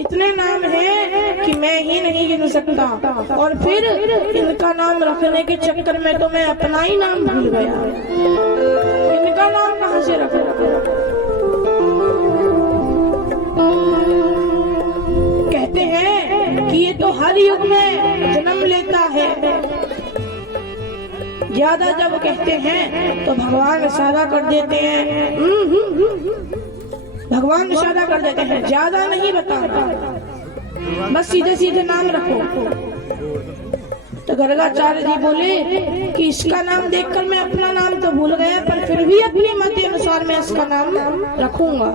इतने नाम हैं कि मैं ही नहीं गिन सकता, और फिर इनका नाम रखने के चक्कर में तो मैं अपना ही नाम भूल गया। इनका नाम कहाँ से रखा? कहते हैं कि ये तो हर युग में जन्म लेता है। ज्यादा जब कहते हैं तो भगवान इशारा कर देते हैं, भगवान इशारा कर देते हैं, ज्यादा नहीं बताता, बस सीधे सीधे नाम रखो। तो गर्गाचार्य जी बोले कि इसका नाम देखकर मैं अपना नाम तो भूल गया, पर फिर भी अपनी मत अनुसार मैं इसका नाम रखूंगा।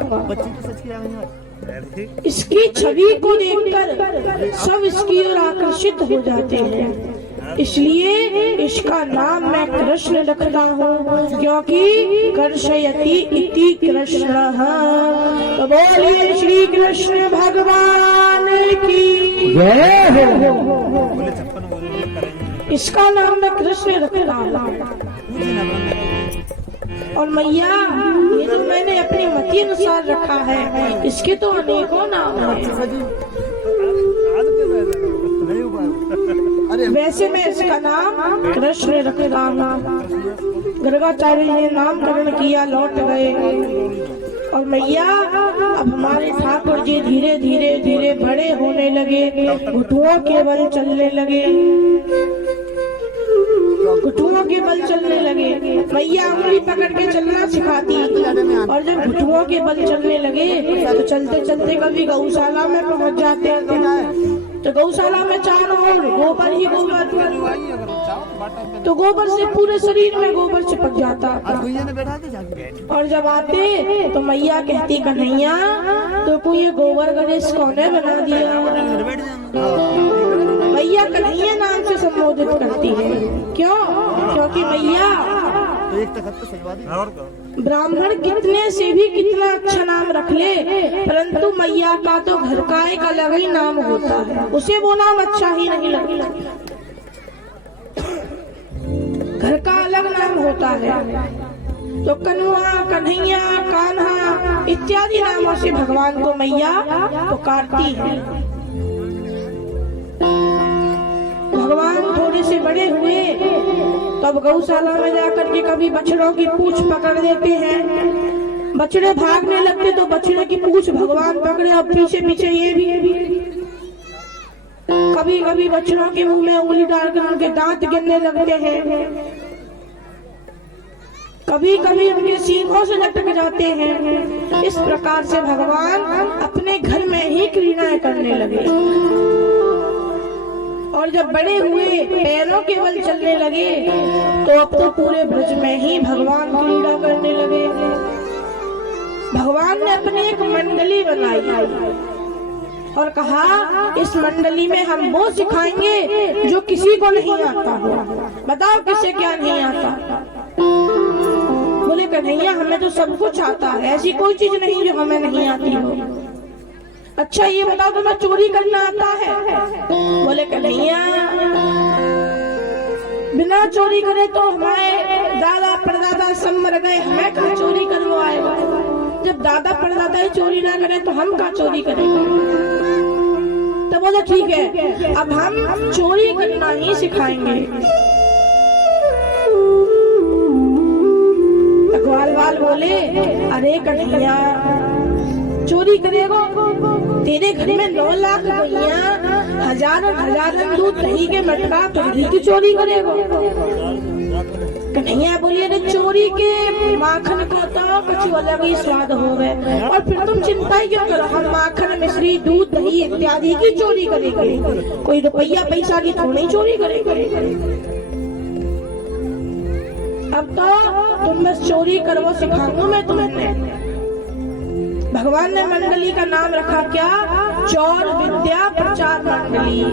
इसकी छवि को देखकर सब इसकी ओर आकर्षित हो जाते हैं, इसलिए इसका नाम मैं कृष्ण रखता हूँ, क्योंकि कर्षयति इति कृष्णः। तो बोलिए श्री कृष्ण भगवान की जय हो। इसका नाम मैं कृष्ण रखता हूँ। और मैया, ये तो मैंने अपनी मति अनुसार रखा है, इसके तो अनेकों नाम हैं। वैसे मैं इसका नाम कृष्ण रखता हूँ। गर्गाचार्य ने नामकरण किया, लौट गए। और मैया, अब हमारे ठाकुर जी धीरे धीरे धीरे बड़े होने लगे, घुटुओं के बल चलने लगे, घुटुओं के बल चलने लगे। मैया उंगली पकड़ के चलना सिखाती, और जब घुटुओं के बल चलने लगे तो चलते चलते कभी गौशाला में पहुंच जाते हैं। तो गौशाला में चारों ओर गोबर ही गोबर, तो गोबर से पूरे शरीर में गोबर चिपक जाता। और जब आते तो मैया कहती, कन्हैया तो कोई ये गोबर गणेश कौने बना दिया? मैया कन्हैया नाम से संबोधित करती है। क्यों? क्योंकि मैया ब्राह्मण कितने से भी कितना अच्छा नाम रख ले, परंतु मैया का तो घर का एक अलग ही नाम होता है, उसे वो नाम अच्छा ही नहीं लगता। घर का अलग नाम होता है। तो कन्हुआ, कन्हैया, कान्हा इत्यादि नामों से भगवान को मैया पुकारती है। भगवान थोड़े से बड़े हुए तब गौशाला में जाकर के कभी बछड़ों की पूंछ पकड़ देते हैं। बछड़े भागने लगते तो बछड़े की पूंछ भगवान पकड़े, और पीछे पीछे ये भी। कभी कभी बछड़ों के मुंह में उंगली डालकर उनके दांत गिरने लगते हैं। कभी कभी उनके सींगों से लटक जाते हैं। इस प्रकार से भगवान अपने घर में ही क्रीड़ाएं करने लगे। और जब बड़े हुए, पैरों के बल चलने लगे, तो अब तो पूरे ब्रज में ही भगवान क्रीड़ा करने लगे। भगवान ने अपनी एक मंडली बनाई और कहा, इस मंडली में हम वो सिखाएंगे जो किसी को नहीं आता हो। बताओ किसे क्या नहीं आता? बोले कन्हैया, हमें तो सब कुछ आता है, ऐसी कोई चीज नहीं जो हमें नहीं आती हो। अच्छा ये बताओ, तुम्हें चोरी करना आता है? बोले कन्हैया, बिना चोरी करे तो हमारे दादा परदादा सब मर गए, हमें कहाँ चोरी करवाएगा? जब दादा परदादा ही चोरी ना करे तो हम कहाँ चोरी करेंगे? तो बोले ठीक है, अब हम चोरी करना ही सिखाएंगे। ग्वाल बोले, अरे कन्हैया, चोरी करेगा? तेरे घर में 9 लाख गैया, हजारों दूध दही के मटका, फिर भी की चोरी करेगा? कन्हैया बोलिए, अरे चोरी के माखन को तो कुछ अलग ही स्वाद हो गए, और फिर तुम चिंता ही क्यों करो, हम माखन मिश्री दूध दही इत्यादि की चोरी करेंगे, कोई रुपया पैसा की थोड़ी चोरी करेंगे। अब तो तुम बस चोरी करो सिखाऊंगा मैं तुम्हें। भगवान ने मंडली का नाम रखा क्या? चौर विद्या प्रचार मंडली,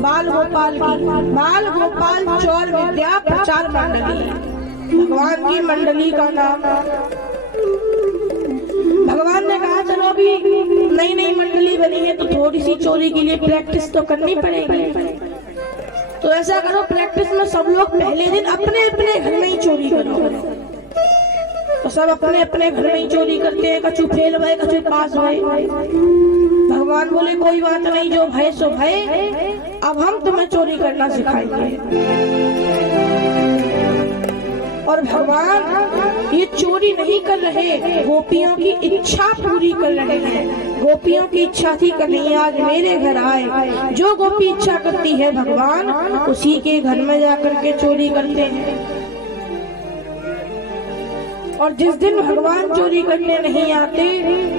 बाल गोपाल की, बाल गोपाल चौर विद्या प्रचार मंडली भगवान की मंडली का नाम। भगवान ने कहा चलो अभी नई नई मंडली बनी है तो थोड़ी सी चोरी के लिए प्रैक्टिस तो करनी पड़ेगी। तो ऐसा करो, प्रैक्टिस में सब लोग पहले दिन अपने अपने घर में ही चोरी करो। तो सब अपने अपने घर में ही चोरी करते हैं, कछु फेल भय कछु पास भय। भगवान बोले कोई बात नहीं, जो भय सो भय, अब हम तुम्हें चोरी करना सिखाएंगे। और भगवान ये चोरी नहीं कर रहे, गोपियों की इच्छा पूरी कर रहे हैं। गोपियों की इच्छा थी कन्हैया आज मेरे घर आए, जो गोपी इच्छा करती है भगवान उसी के घर में जाकर के चोरी करते हैं। और जिस दिन भगवान चोरी करने नहीं आते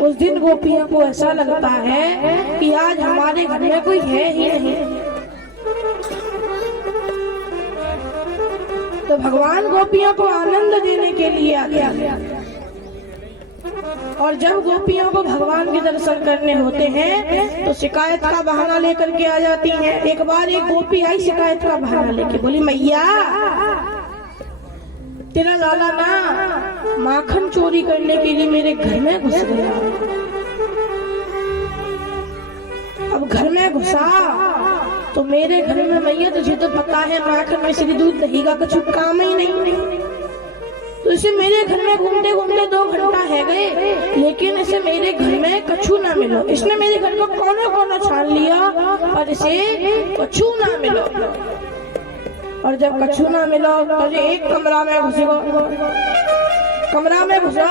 उस दिन गोपियों को ऐसा लगता है कि आज हमारे घर में कोई है ही नहीं। तो भगवान गोपियों को आनंद देने के लिए आ गया। और जब गोपियों को भगवान के दर्शन करने होते हैं तो शिकायत का बहाना लेकर के आ जाती हैं। एक बार एक गोपी आई शिकायत का बहाना लेके, बोली मैया तेरा लाला ना माखन चोरी करने के लिए मेरे घर में घुस गया। अब घर में घुसा तो मेरे घर में मैया तुझे तो पता है माखन में श्री दूध दही का कुछ काम ही नहीं। तो इसे मेरे घर में घूमते घूमते 2 घंटा है गए, लेकिन इसे मेरे घर में कछु ना मिलो। इसने मेरे घर को कोना कोना छान लिया पर इसे कछु ना मिलो। और जब कछु ना मिलो तो एक कमरा में घुसेगा, कमरा में घुसा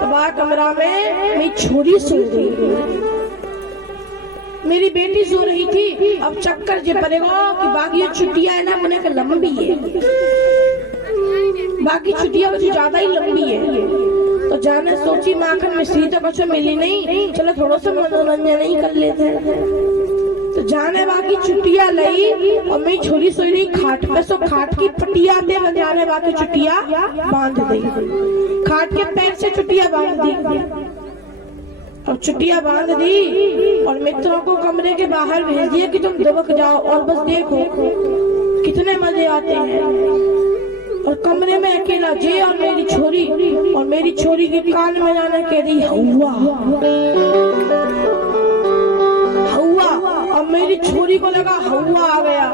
तो बाहर कमरा में मेरी छोरी सो रही, मेरी बेटी सो रही थी। अब चक्कर जे पड़ेगा कि बाकी छुट्टियां है ना उन्हें लंबी है, बाकी छुट्टियां कुछ ज्यादा ही लंबी है। तो जाने सोची माखन मिश्री तो कुछ मिली नहीं, चलो थोड़ा सा मनोरंजन ही कर लेते हैं। तो जाने बाकी छुट्टियां ली और मेरी छोरी सोई रही खाट पे, सो खाट की पटिया दे जाने बाकी छुट्टियां बांध दी, खाट के पैर से छुट्टियां बांध दी। और छुट्टियां बांध दी और मित्रों को कमरे के बाहर भेज दिया कि तुम दबक जाओ और बस देखो कितने मजे आते हैं। और कमरे में अकेला जे और मेरी छोरी के कान में जाने कह रही हौवा हौवा। अब मेरी छोरी को लगा हौवा आ गया,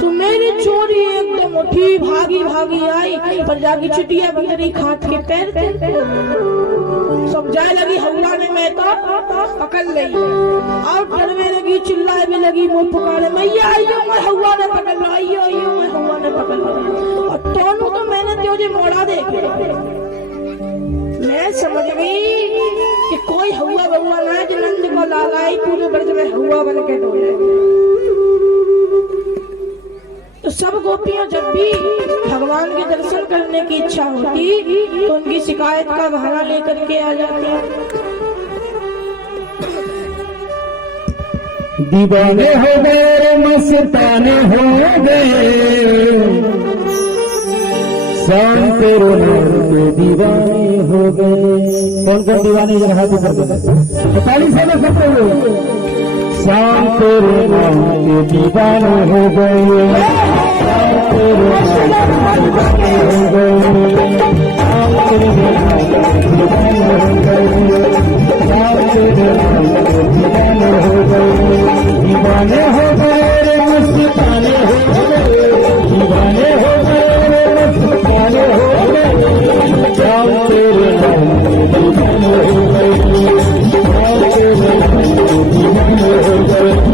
तो मेरी छोरी एकदम उठी भागी भागी आई पर जाके छुट्टियां बंद रही खाट के पैर पे। सब जाए लगी हौवा ने मैं तो पकड़ ली और डरने लगी, चिल्लाए भी लगी, मुंह पुकारे मैया आइयो मैं हौवा ने पकड़ लो, आइयो आइयो मैं हौवा ने पकड़ लो। और दोनों तो मैंने तुझे मोड़ा देखे, मैं समझ गई कि कोई हौवा बउआ ना है जो नंद को लालाई पूरे ब्रज में हौवा बन के डोले। तो सब गोपियां जब भी भगवान के दर्शन करने की इच्छा होती तो उनकी शिकायत का बहाना लेकर के आ जाती। दीवाने हो गए मस्ताने हो गए, शाम तेरे नाम के दीवाने हो गए। कौन कौन दीवाने जरा हाथ ऊपर करो, 45 में सबको लोग शाम तेरे नाम के दीवाने हो गए, शाम तेरे नाम के दीवाने हो गए, शाम तेरे नाम के दीवाने हो गए, शाम तेरे नाम के दीवाने हो गए। दीवाने हो गए मस्ताने हो गए, दीवाने हो गए मस्ताने हो गए, शाम तेरे नाम के दीवाने हो गए, शाम तेरे नाम के दीवाने हो गए। हो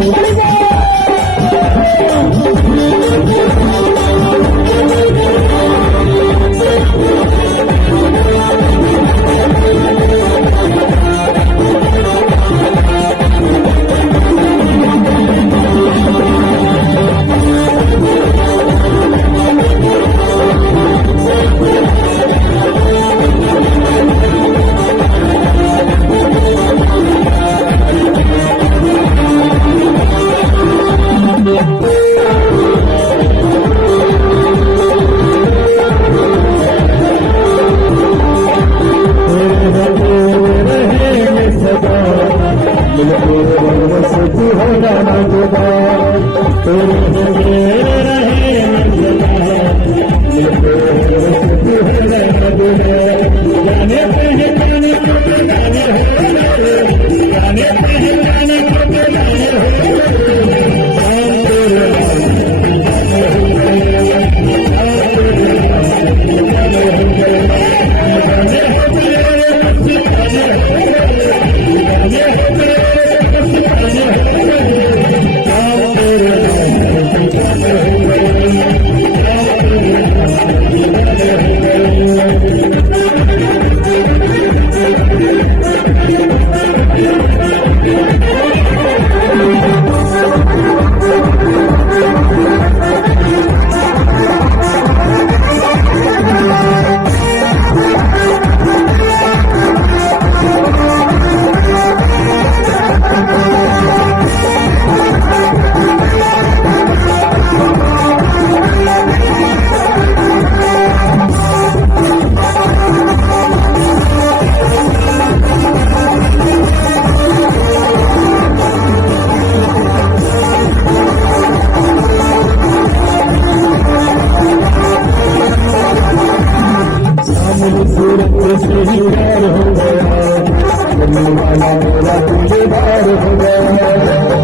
दिलदार हो गया,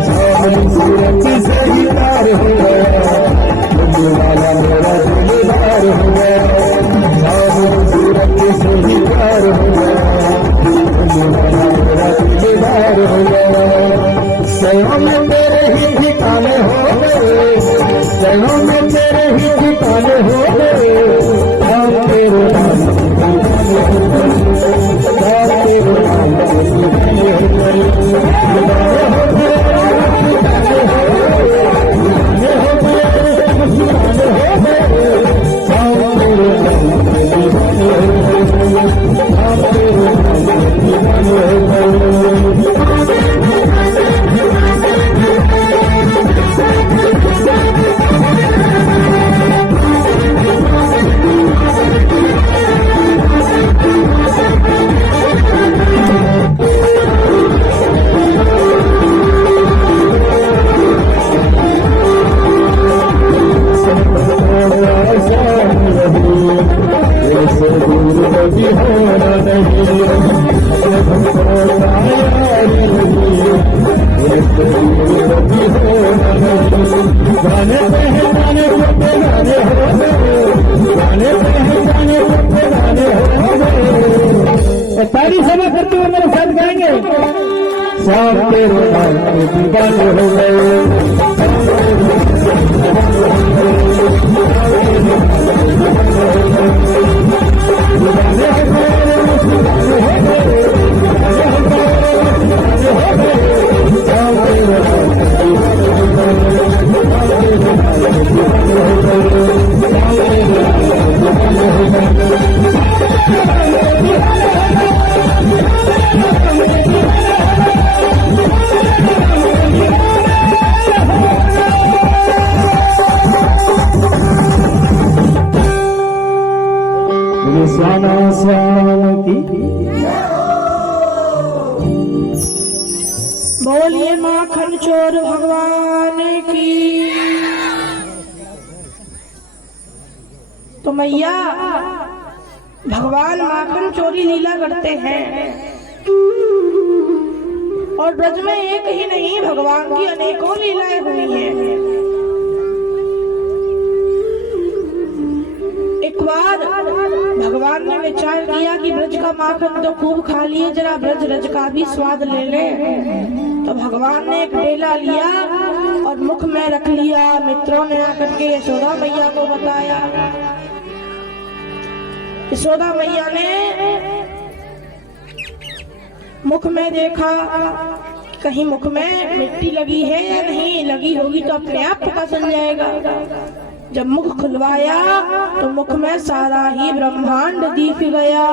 सावली सूरत से ही प्यार हो गया, मिलने वाला मेरा दिलदार हो गया, सावली सूरत से ही प्यार हो गया, मिलने वाला मेरा दिलदार हो गया। शहरों में तेरे ही ठिकाने हो गए, शहरों में तेरे ही ठिकाने हो गए, हम तेरे नाम के दीवाने हो गए, हम तेरे नाम के दीवाने हो गए, दीवाने हो गए, दीवाने हो गए, दीवाने हो गए, हम तेरे नाम के दीवाने हो गए, हम तेरे नाम के दीवाने हो गए। ताली सभा करते हुए मेरे साथ गाएंगे, सब तेरे नाम के दीवाने हो गए, बोलिए माखन चोर भगवान की। तो मैया भगवान माखन चोरी लीला करते हैं, और ब्रज में एक ही नहीं भगवान की अनेकों लीलाएं हुई हैं। एक बार भगवान ने विचार किया कि ब्रज का माखन तो खूब खा लिए, जरा ब्रज रज का भी स्वाद ले ले। तो भगवान ने एक डेला लिया और मुख में रख लिया। मित्रों ने आकर के यशोदा मैया को बताया। यशोदा मैया ने मुख में देखा, कहीं मुख में मिट्टी लगी है या नहीं, लगी होगी तो अपने आप पता चल जाएगा। जब मुख खुलवाया तो मुख में सारा ही ब्रह्मांड दिख गया,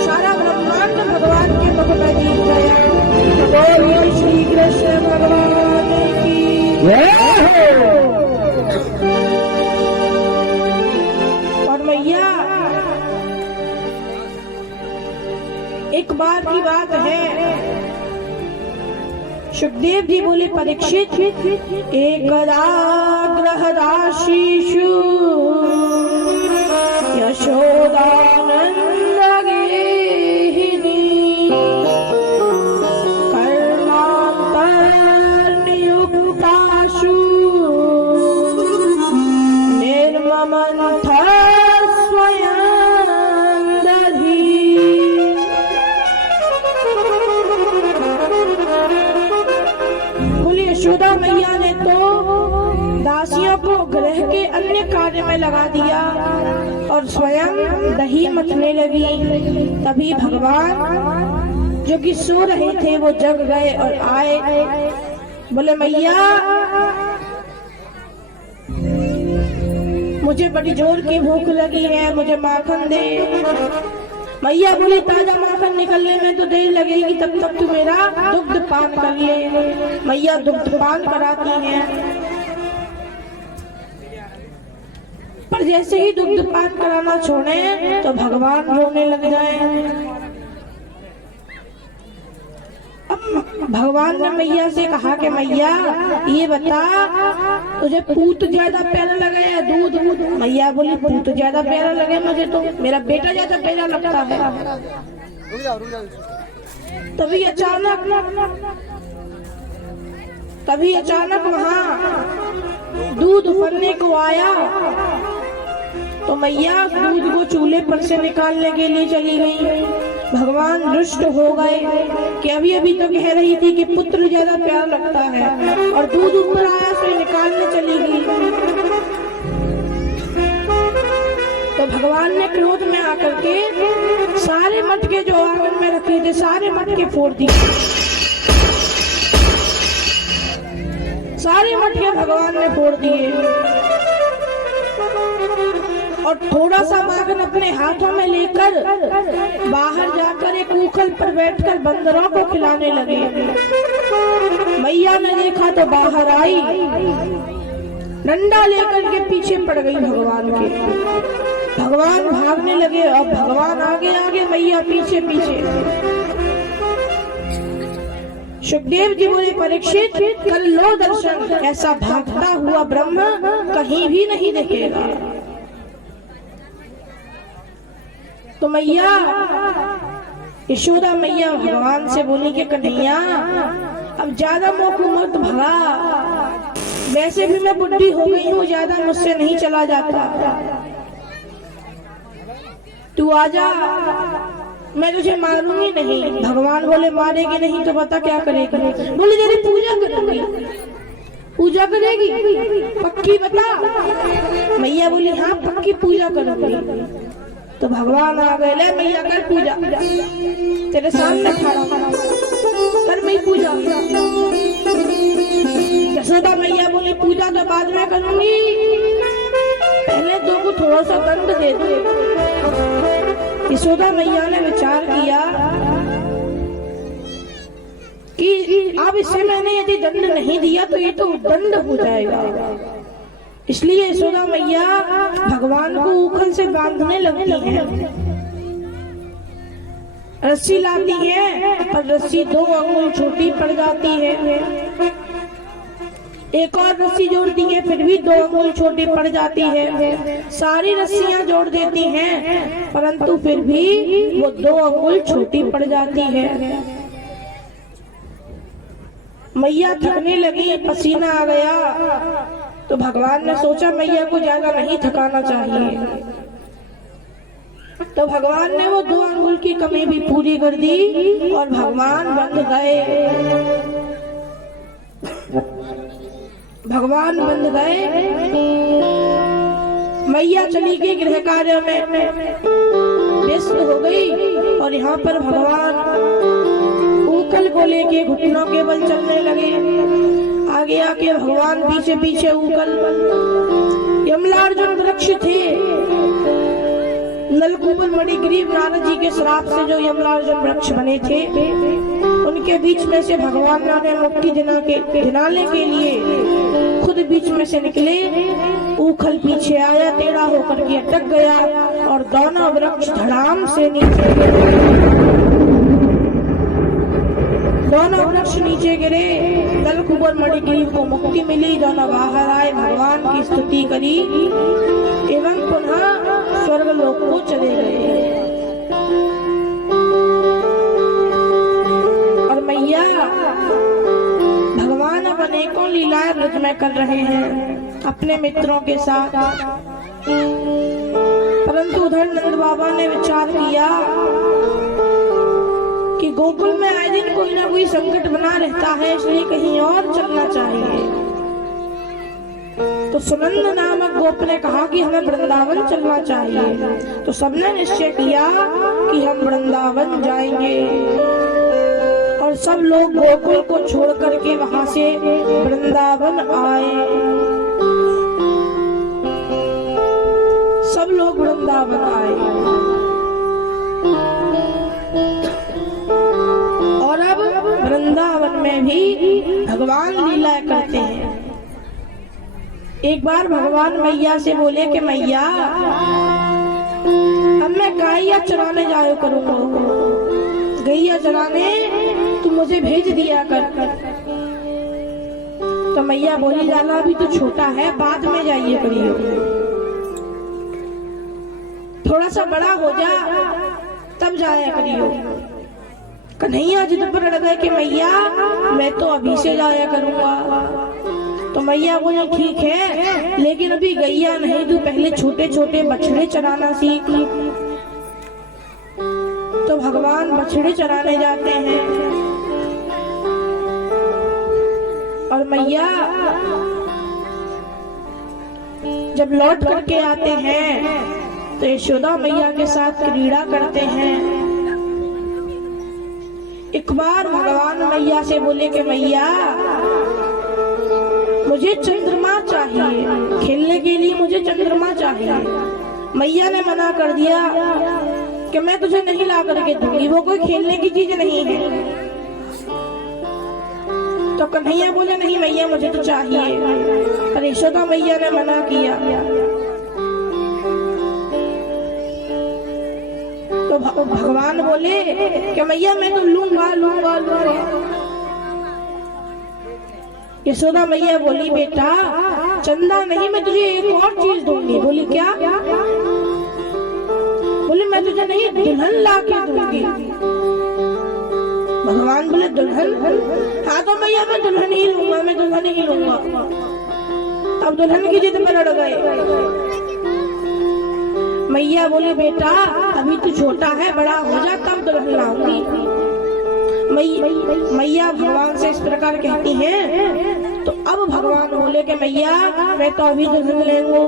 सारा ब्रह्मांड भगवान के मुख में दिख गया। बोलिए श्री कृष्ण भगवान की। और मैया एक बार की बात है, सुखदेव जी बोले परीक्षित, एक ग्रह राशिषु यशोदानंद गेहिनी कर्मांतर नियुक्ताशु निर्ममंथ स्वयं दधी। यशोदा मैया ने तो दासियों को ग्रह के अन्य कार्य में लगा दिया और स्वयं दही मथने लगी। तभी भगवान जो कि सो रहे थे वो जग गए और आए, बोले मैया मुझे बड़ी जोर की भूख लगी है, मुझे माखन दे। मैया बोली ताजा माखन निकलने में तो देर लगेगी, तब तक तू मेरा दुग्ध पान कर ले। मैया दुग्ध पान कराती हैं, पर जैसे ही दुग्ध पान कराना छोड़े तो भगवान रोने लग जाए। अब भगवान ने मैया से कहा कि मैया ये बता, तुझे पूत ज्यादा प्यारा लगा या दूध? मैया बोली पूत ज्यादा प्यारा लगे मुझे, तो मेरा बेटा ज्यादा प्यारा लगता है। तभी अचानक वहां दूध उफरने को आया, तो मैया दूध को चूल्हे पर से निकालने के लिए चली गई। भगवान रुष्ट हो गए कि अभी तो कह रही थी कि पुत्र ज्यादा प्यार लगता है, और दूध ऊपर आया तो निकालने चली गई। तो भगवान ने क्रोध में आकर के सारे मटके जो आंगन में रखे थे सारे मटके फोड़ दिए। सारे मटके भगवान ने फोड़ दिए और थोड़ा सा माखन अपने हाथों में लेकर बाहर जाकर एक ऊखल पर बैठकर बंदरों को खिलाने लगे। मैया ने देखा तो बाहर आई, डंडा लेकर के पीछे पड़ गई भगवान के। भगवान भागने लगे, अब भगवान आगे आगे मैया पीछे पीछे। सुखदेव जी बोले, परीक्षित कर लो दर्शन, ऐसा भागता हुआ ब्रह्म कहीं भी नहीं दिखेगा। तो मैया यशोदा मैया भगवान से बोली कि कन्हैया अब ज्यादा मोको मत भगा, वैसे भी मैं बुढ़ी हो गई हूँ, ज्यादा मुझसे नहीं चला जाता, तू आजा, मैं तुझे मारूंगी नहीं। भगवान बोले मारेगी नहीं तो बता क्या करेगी? बोले तेरी पूजा करूंगी। पूजा करेगी पक्की बता? मैया बोली हाँ पक्की पूजा करूंगी। तो भगवान आ गए, ले मैया कर पूजा, तेरे सामने खड़ा कर मैं पूजा। यशोदा मैया बोली पूजा तो बाद में करूंगी, पहले दो को थोड़ा सा दंड दे दो। यशोदा मैया ने विचार किया कि अब इसे मैंने यदि दंड नहीं दिया तो ये तो दंड हो जाएगा। इसलिए यशोदा मैया भगवान को ऊखल से बांधने लगती है, रस्सी लाती है पर रस्सी 2 अंगुल छोटी पड़ जाती है, एक और रस्सी जोड़ती है फिर भी 2 अंगुल छोटी पड़ जाती है। सारी रस्सियां जोड़ देती हैं परंतु फिर भी वो 2 अंगुल छोटी पड़ जाती है। मैया थकने लगी, पसीना आ गया, तो भगवान ने सोचा मैया को ज्यादा नहीं थकाना चाहिए, तो भगवान ने वो 2 अंगुल की कमी भी पूरी कर दी और भगवान बंध गए। भगवान बंध गए, मैया चली गई गृह कार्य में व्यस्त हो गई, और यहाँ पर भगवान ऊखल को लेके घुटनों के बल चलने लगे। आगे आके भगवान पीछे पीछे ऊखल। यमलार्जुन वृक्ष थे, नलकूबर मणिग्रीव नारद जी के श्राप से जो यमलार्जुन वृक्ष बने थे, उनके बीच में से भगवान ने मुक्ति दिलाने के लिए खुद बीच में से निकले। ऊखल पीछे आया, टेढ़ा होकर के अटक गया और दोनों वृक्ष धड़ाम से नीचे गिरे। दोनों वृक्ष नीचे गिरे, नलकूबर मणिग्रीव को मुक्ति मिली, दोनों बाहर आए, भगवान की स्तुति करी एवं पुनः स्वर्ग लोक को चले गए। और मैया भगवान अब अनेकों लीलाएं ब्रज में कर रहे हैं अपने मित्रों के साथ, परंतु उधर नंद बाबा ने विचार किया कि गोकुल में आए दिन कोई ना कोई संकट बना रहता है, इसलिए कहीं और चलना चाहिए। तो सुनंद नामक गोप ने कहा कि हमें वृंदावन चलना चाहिए। तो सबने निश्चय किया कि हम वृंदावन जाएंगे, और सब लोग गोकुल को छोड़ करके वहां से वृंदावन आए। सब लोग वृंदावन आए और अब वृंदावन में भी भगवान लीला करते हैं। एक बार भगवान मैया से बोले कि मैया अब मैं गैया चराने जाया करूंगा, गैया चराने तू मुझे भेज दिया कर। तो मैया बोली लाला अभी तो छोटा है, बाद में जाइए करियो, थोड़ा सा बड़ा हो जा तब जाया करियो। कन्हैया जिद पर अड़ गए कि मैया मैं तो अभी से जाया करूंगा। तो मैया बोले ठीक है, लेकिन अभी गैया नहीं, तू पहले छोटे छोटे बछड़े चराना सीख। तो भगवान बछड़े चराने जाते हैं और मैया जब लौट करके आते हैं तो यशोदा मैया के साथ क्रीड़ा करते हैं। एक बार भगवान मैया से बोले कि मैया मुझे चंद्रमा चाहिए, खेलने के लिए मुझे चंद्रमा चाहिए। मैया ने मना कर दिया कि मैं तुझे नहीं ला करके दूंगी, वो कोई खेलने की चीज नहीं है। तो कन्हैया बोले नहीं मैया मुझे तो चाहिए, पर यशोदा मैया ने मना किया। तो भगवान बोले कि मैया मैं तो लूंगा लूंगा लूंगा। यशोदा मैया बोली बेटा चंदा नहीं, मैं तुझे एक और चीज दूंगी। बोली क्या? बोले मैं तुझे नहीं दुल्हन ला के दूंगी। भगवान बोले दुल्हन? हाँ तो मैया मैं दुल्हन ही लूंगा, मैं दुल्हन ही लूंगा। अब दुल्हन की जिद पर अड़ गए। मैया बोले बेटा अभी तू छोटा है, बड़ा हो जा तब दुल्हन लाऊंगी। मैया भगवान से इस प्रकार कहती हैं। तो अब भगवान बोले कि मैया मैं तो अभी दुल्हन लेंगे।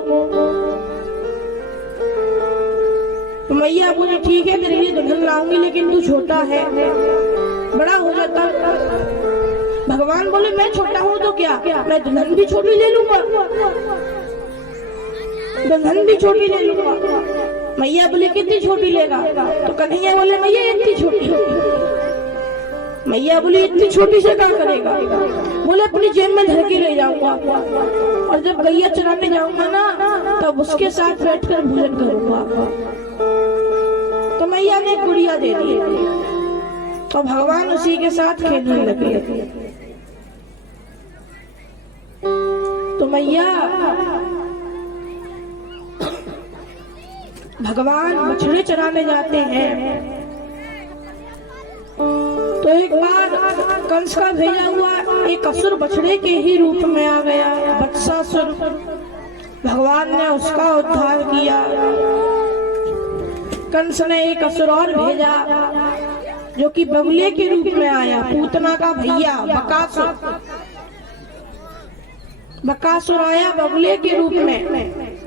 तो मैया बोले ठीक है तेरे लिए दुल्हन लाऊंगी, लेकिन तू छोटा है, बड़ा हो जाता। भगवान बोले मैं छोटा हूँ तो क्या, मैं दुल्हन भी छोटी ले लूंगा, दुल्हन भी छोटी ले लूंगा। मैया बोले कितनी छोटी लेगा? तो कन्हैया बोले मैया इतनी छोटी। मैया बोली इतनी छोटी से क्या करेगा? बोले अपनी जेब में धर के ले जाऊंगा, और जब गैया चराने जाऊंगा ना तब उसके साथ बैठकर भोजन करूंगा। तो मैया ने गुड़िया दे दी और भगवान उसी के साथ खेलने लगे। तो मैया भगवान बछड़े चराने जाते हैं। तो एक बार कंस का भेजा हुआ एक असुर बछड़े के ही रूप में आ गया, वत्सासुर। भगवान ने उसका उद्धार किया। कंस ने एक असुर और भेजा जो कि बगुले के रूप में आया, पूतना का भैया बकासुर। बकासुर आया बगुले के रूप में।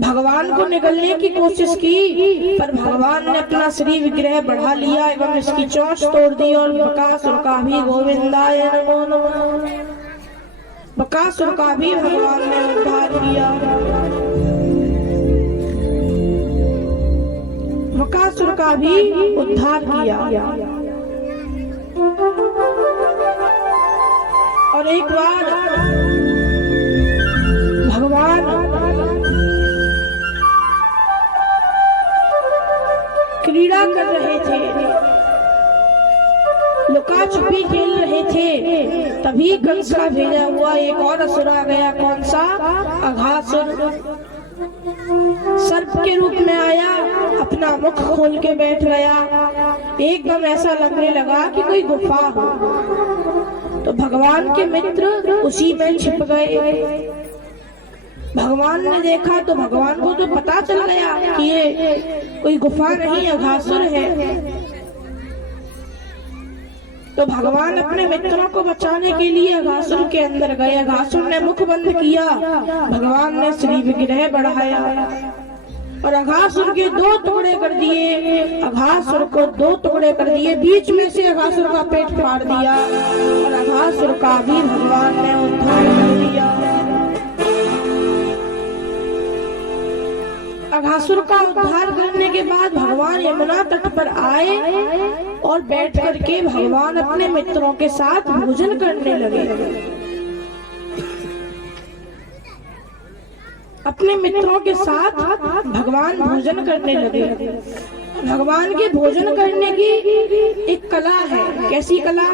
भगवान को निगलने की कोशिश की, पर भगवान ने अपना श्री विग्रह बढ़ा लिया एवं इसकी चोंच तोड़ दी और बकासुर का भी गोविंदाय नमो नमः, बकासुर का भी भगवान ने उद्धार किया। बकासुर का भी उद्धार किया। और एक बार भगवान क्रीड़ा कर रहे थे, लुका छुपी खेल रहे थे, तभी कंस का भेजा हुआ एक और असुर आ गया। कौन सा? अघासुर। सर्प के रूप में आया, अपना मुख खोल के बैठ गया। एकदम ऐसा लगने लगा कि कोई गुफा हो। तो भगवान के मित्र उसी में छिप गए। भगवान ने देखा तो भगवान को तो पता चल गया कि ये कोई गुफा नहीं अघासुर है। तो भगवान अपने मित्रों को बचाने के लिए अघासुर के अंदर गए। अघासुर ने मुख बंद किया, भगवान ने श्री विग्रह बढ़ाया और अघासुर के 2 टुकड़े कर दिए। अघासुर को 2 टुकड़े कर दिए, बीच में से अघासुर का पेट फाड़ दिया और अघासुर का भी भगवान ने उद्धार कर दिया। अघासुर का उद्धार करने के बाद भगवान यमुना तट पर आए और बैठ करके भगवान अपने मित्रों के साथ भोजन करने लगे। अपने मित्रों के साथ भगवान भोजन करने लगे। भगवान के भोजन करने की एक कला है। कैसी कला?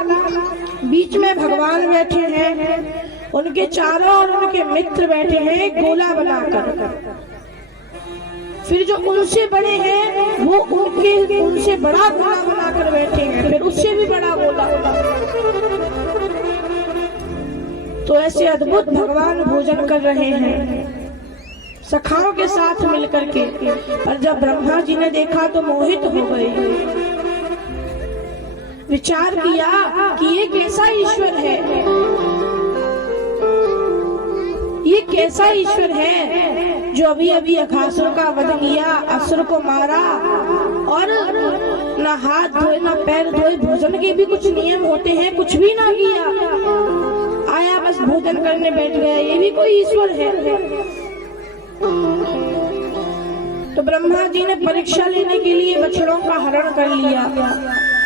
बीच में भगवान बैठे हैं, उनके चारों और उनके मित्र बैठे हैं एक गोला बनाकर। फिर जो उनसे बड़े हैं वो उनसे बड़ा गोला बनाकर बैठेंगे, फिर उससे भी बड़ा गोला। तो ऐसे अद्भुत भगवान भोजन कर रहे हैं सखाओं के साथ मिलकर के। पर जब ब्रह्मा जी ने देखा तो मोहित हो गए। विचार किया कि ये कैसा ईश्वर है, ये कैसा ईश्वर है जो अभी अभी अघासुर का वध किया, असुर को मारा और ना हाथ धोए ना पैर धोए, भोजन के भी कुछ नियम होते हैं, कुछ भी ना किया, आया बस भोजन करने बैठ गया, ये भी कोई ईश्वर है? तो ब्रह्मा जी ने परीक्षा लेने के लिए बछड़ों का हरण कर लिया।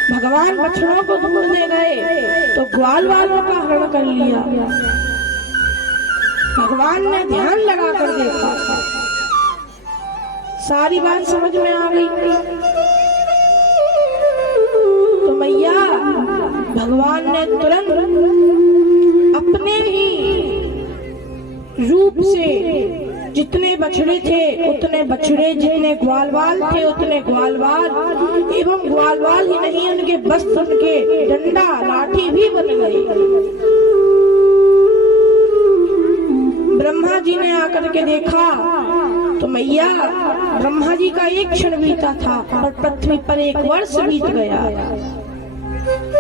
भगवान बछड़ों को ढूंढने गए तो ग्वाल वालों का हरण कर लिया। भगवान ने ध्यान लगाकर देखा, सारी बात समझ में आ गई। तो मैया भगवान ने तुरंत अपने ही रूप से जितने बछड़े थे उतने बछड़े, जितने ग्वालवाल थे उतने ग्वालवाल, एवं ग्वालवाल ही नहीं उनके वस्त्र, उनके डंडा लाठी भी बन गए। ब्रह्मा जी ने आकर के देखा तो मैया ब्रह्मा जी का एक क्षण बीता था और पृथ्वी पर 1 वर्ष बीत गया।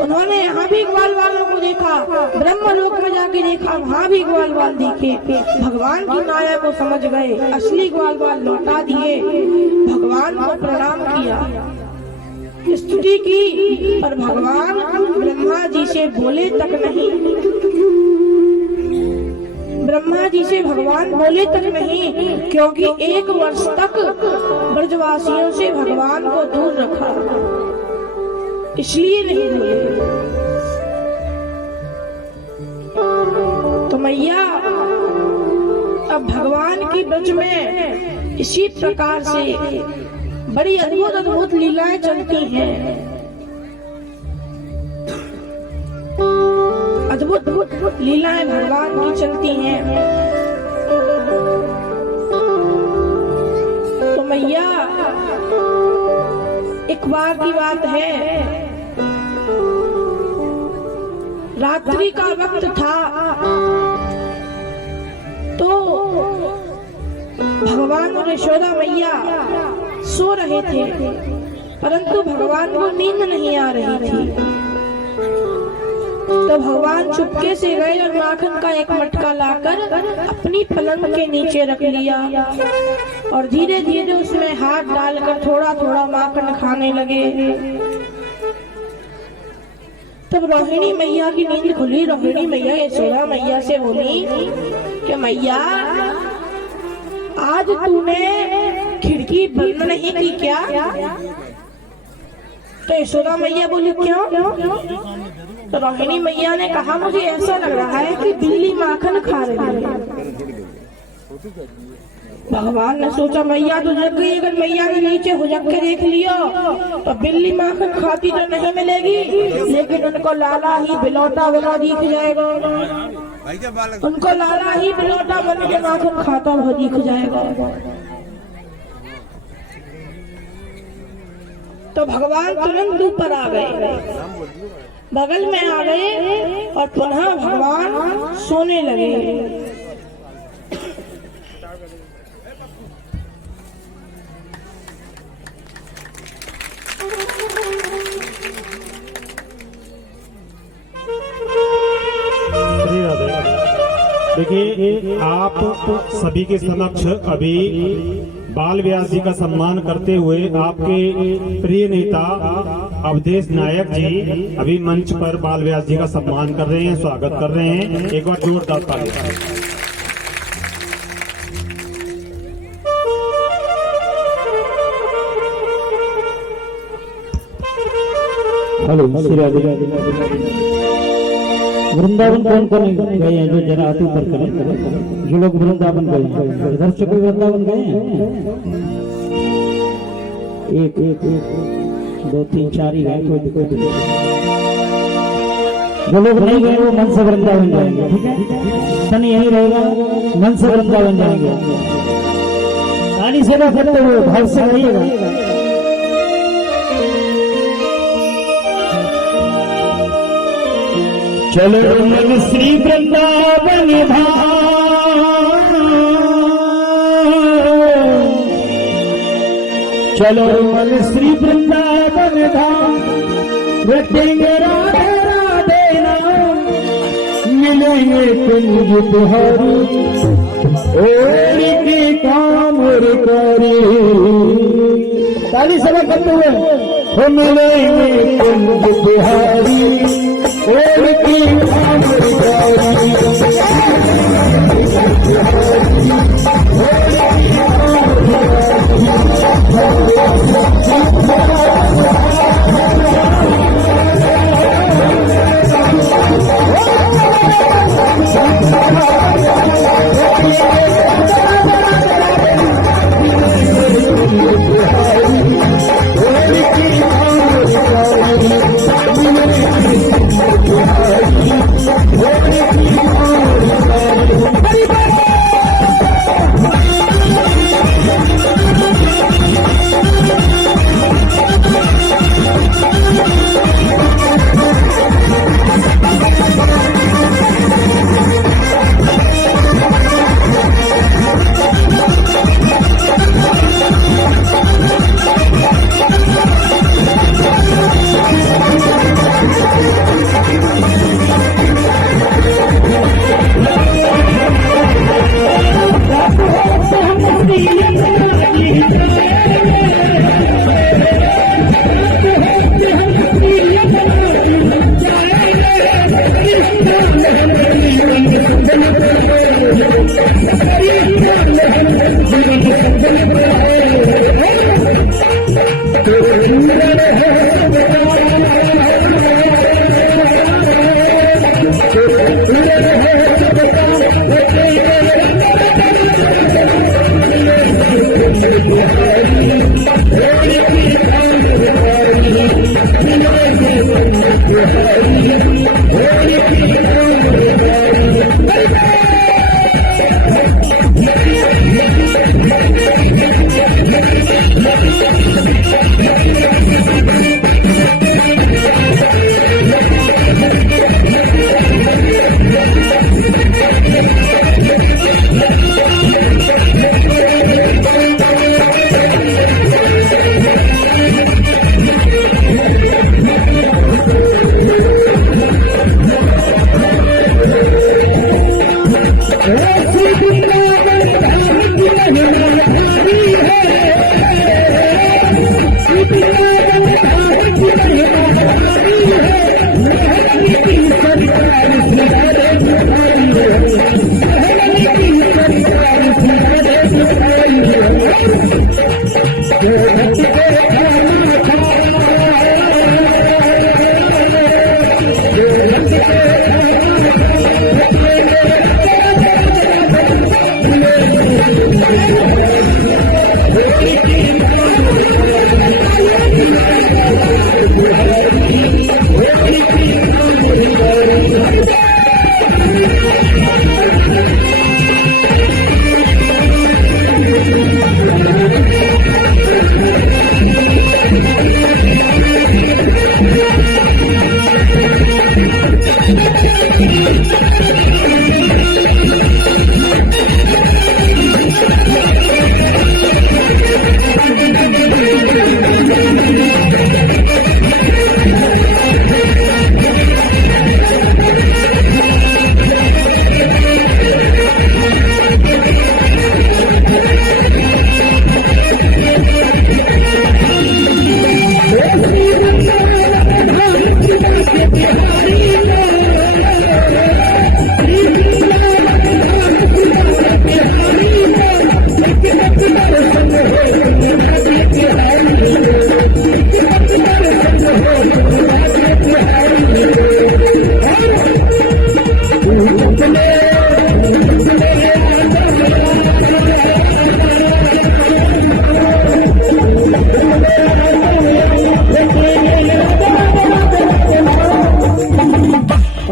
उन्होंने यहाँ भी ग्वालवालों को देखा, ब्रह्मलोक में जाके देखा, वहाँ भी ग्वालवाल दिखे। भगवान की माया को समझ गए, असली ग्वालवाल लौटा दिए, भगवान को प्रणाम किया, स्तुति की, पर भगवान ब्रह्मा जी से बोले तक नहीं। ब्रह्मा जी से भगवान बोले तक नहीं, क्योंकि 1 वर्ष तक ब्रजवासियों से भगवान को दूर रखा, इसलिए नहीं बोले। तो मैया अब भगवान की ब्रज में इसी प्रकार से बड़ी अद्भुत अद्भुत लीलाएं चलती हैं, अद्भुत अद्भुत लीलाएं भगवान की चलती हैं। तो मैया एक बार की बात है, रात्रि का वक्त था, तो भगवान और यशोदा मैया सो रहे थे, परंतु भगवान को नींद नहीं आ रही थी। तो भगवान चुपके से गए और माखन का एक मटका लाकर अपनी पलंग के नीचे रख लिया और धीरे धीरे उसमें हाथ डालकर थोड़ा थोड़ा माखन खाने लगे। तब रोहिणी मैया की नींद खुली। रोहिणी मैया यशोदा मैया से बोली कि मैया आज तूने खिड़की बंद नहीं की क्या? तो यशोदा मैया बोली क्यों? तो रोहिणी मैया ने कहा मुझे ऐसा लग रहा है कि बिल्ली माखन खा रही है। भगवान ने सोचा मैया तो जग गई, अगर मैया के नीचे हुजक के देख लियो तो बिल्ली माखन खाती तो नहीं मिलेगी, लेकिन उनको लाला ही बिलौटा बना दिख जाएगा, उनको लाला ही बिलौटा बन के माखन खाता हुआ दिख जाएगा। तो भगवान तुरंत ऊपर आ गए, बगल में आ गए और पुनः भगवान सोने लगे। देखिए, आप सभी के समक्ष अभी बाल व्यास जी का सम्मान करते हुए आपके प्रिय नेता अवधेश नायक जी अभी मंच पर बाल व्यास जी का सम्मान कर रहे हैं, स्वागत कर रहे हैं। एक बार जोरदार ताली। हेलो, वृंदावन कौन कौन गए हैं? जो जरा हाथ ऊपर करें, जो लोग वृंदावन गए हैं। इधर से कोई वृंदावन गए हैं? 1 2 3 4 ही है, कोई दिक्कत नहीं। जो लोग नहीं गए वो मन से वृंदावन जाएंगे, ठीक है? सन यही रहेगा, मन से वृंदावन जाएंगे। ताली सेवा करते हुए भाव से गाइएगा। चलो मन श्री वृंदावन धाम, चलो मन श्री वृंदावन धाम, रटेंगे राधे राधे नाम, मिलेंगे कुंज बिहारी और की कामर करी। ताली सेवा करते हुए हो मिलेंगे कुंज बिहारी और की कामर करी।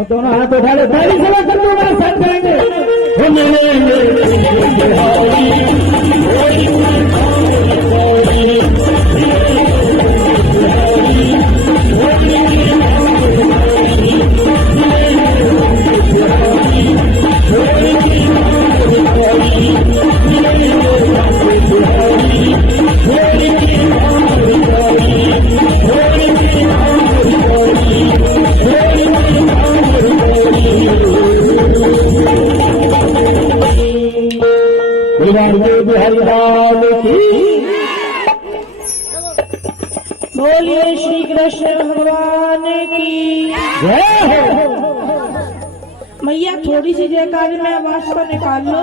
दोनों हाथ उठा ले, ताली सेवा करते हुए साथ करेंगे। हरिलाल की बोलिए श्री कृष्ण भगवान की जय हो। मैया थोड़ी सी जयकारी में आवाज को निकाल लो।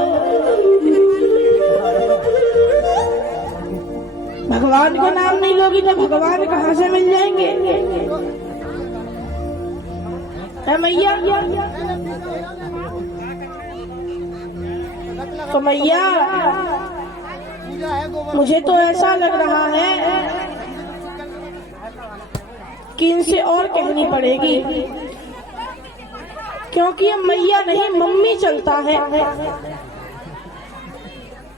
भगवान को नाम नहीं लोगी तो भगवान कहाँ से मिल जाएंगे? है मैया? तो मैया मुझे तो ऐसा लग रहा है कि इनसे और कहनी पड़ेगी, क्योंकि अब मैया नहीं मम्मी चलता है।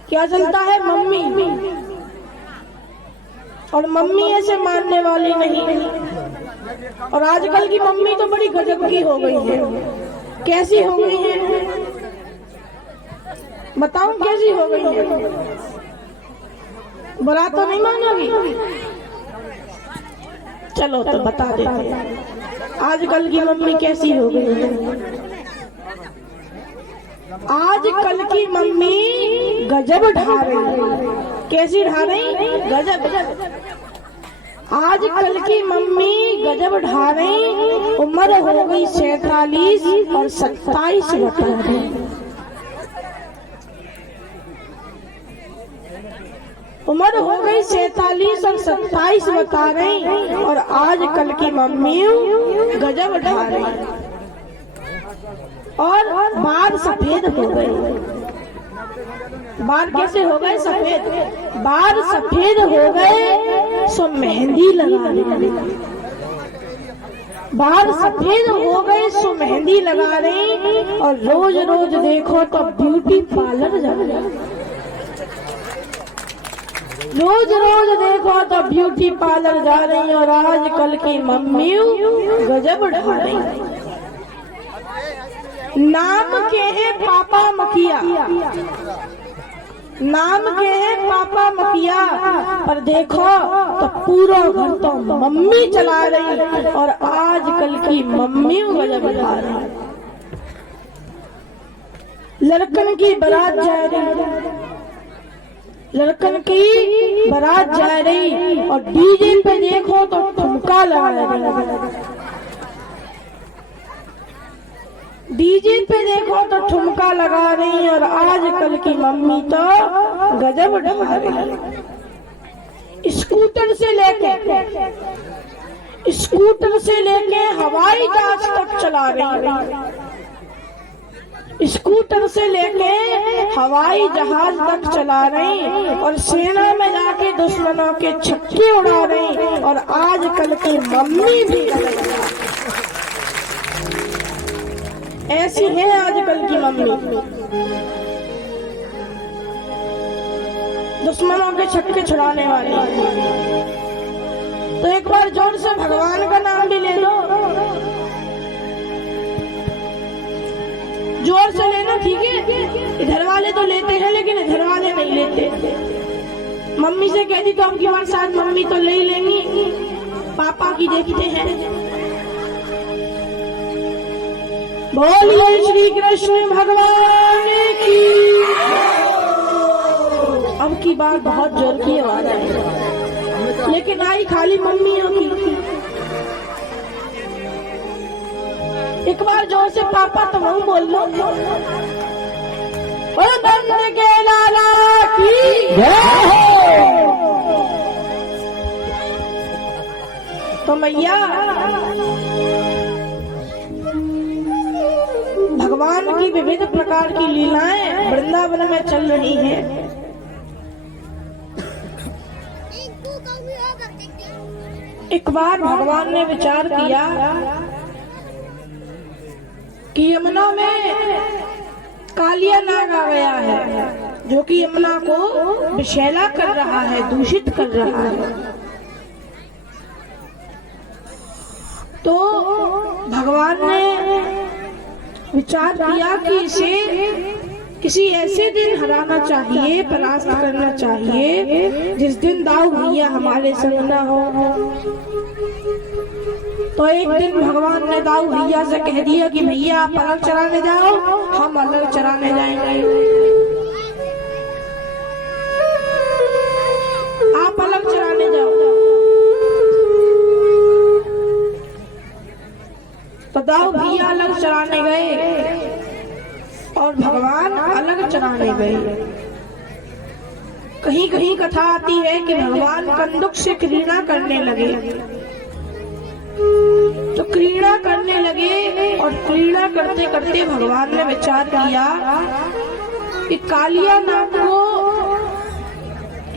क्या चलता है? मम्मी। और मम्मी ऐसे मानने वाली नहीं। और आजकल की मम्मी तो बड़ी गजब की हो गई है। कैसी हो गई है बताओ, कैसी हो गई है? बुरा तो नहीं मानोगी? चलो तो बता देते हैं आजकल की मम्मी कैसी हो गई है। आजकल की मम्मी गजब ढा रही है। कैसी ढा रही? गजब। आजकल की मम्मी गजब ढा रही। उम्र हो गई 47 और 27 बता रही। उम्र हो गई 47 और 27 बता रही। और आजकल की मम्मी गजब ढा रही। और बाल सफेद हो गए। बाल कैसे हो गए? सफेद। बाल सफेद हो गए सो मेहंदी लगा रही। बाल सफेद हो गए सो मेहंदी लगा रही। और रोज रोज देखो तो ब्यूटी पार्लर जा रही। रोज रोज देखो तो ब्यूटी पार्लर जा रही। और आजकल की मम्मी गजब ढा रही। नाम के है पापा मकिया, नाम के है पापा मकिया, पर देखो तो पूरा घर तो मम्मी चला रही। और आजकल की मम्मी गजब ढा रही। लड़कन की बारात जा रही। लड़कन की बारात जा रही और डीजे पे देखो तो ठुमका लगा रही। डीजे पे देखो तो ठुमका लगा रही। और आजकल की मम्मी तो गजब ढा रही। स्कूटर से लेके हवाई जहाज तक चला रही। स्कूटर से लेके हवाई जहाज तक चला रही। और सेना में जाके दुश्मनों के छक्के उड़ा रही। और आजकल की मम्मी भी ऐसी है। आजकल की मम्मी दुश्मनों के छक्के छुड़ाने वाली। तो एक बार जोर से भगवान का नाम भी ले लो। जोर से लेना, ठीक है? इधर वाले तो लेते हैं लेकिन इधर वाले नहीं लेते। मम्मी से कहती तो अब की बार साथ मम्मी तो ले ही लेंगी। पापा की देखते हैं। बोलिए श्री कृष्ण भगवान की। अब की बात बहुत जोर की आवाज आई, लेकिन आई खाली मम्मियों की। एक बार जोर से पापा तो हम बोल लो। ओ नंद के लाला की जय हो। तो मैया भगवान की विविध प्रकार की लीलाएं वृंदावन में चल रही हैं। एक बार भगवान ने विचार किया कि यमुना में कालिया नाग आ गया है, जो कि यमुना को विषैला कर रहा है, दूषित कर रहा है। तो भगवान ने विचार किया कि इसे किसी ऐसे दिन हराना चाहिए, परास्त करना चाहिए जिस दिन दाऊ भैया हमारे संग न हो। तो एक दिन भगवान ने दाऊ भैया से कह दिया कि भैया आप अलग चराने जाओ, हम अलग चराने जाएंगे। बताओ, भैया अलग चराने गए और भगवान अलग चराने गए। कहीं कहीं कथा आती है कि भगवान कंदुक से क्रीड़ा करने लगे, तो क्रीड़ा करने लगे और क्रीड़ा करते करते भगवान ने विचार किया कि कालिया नाग को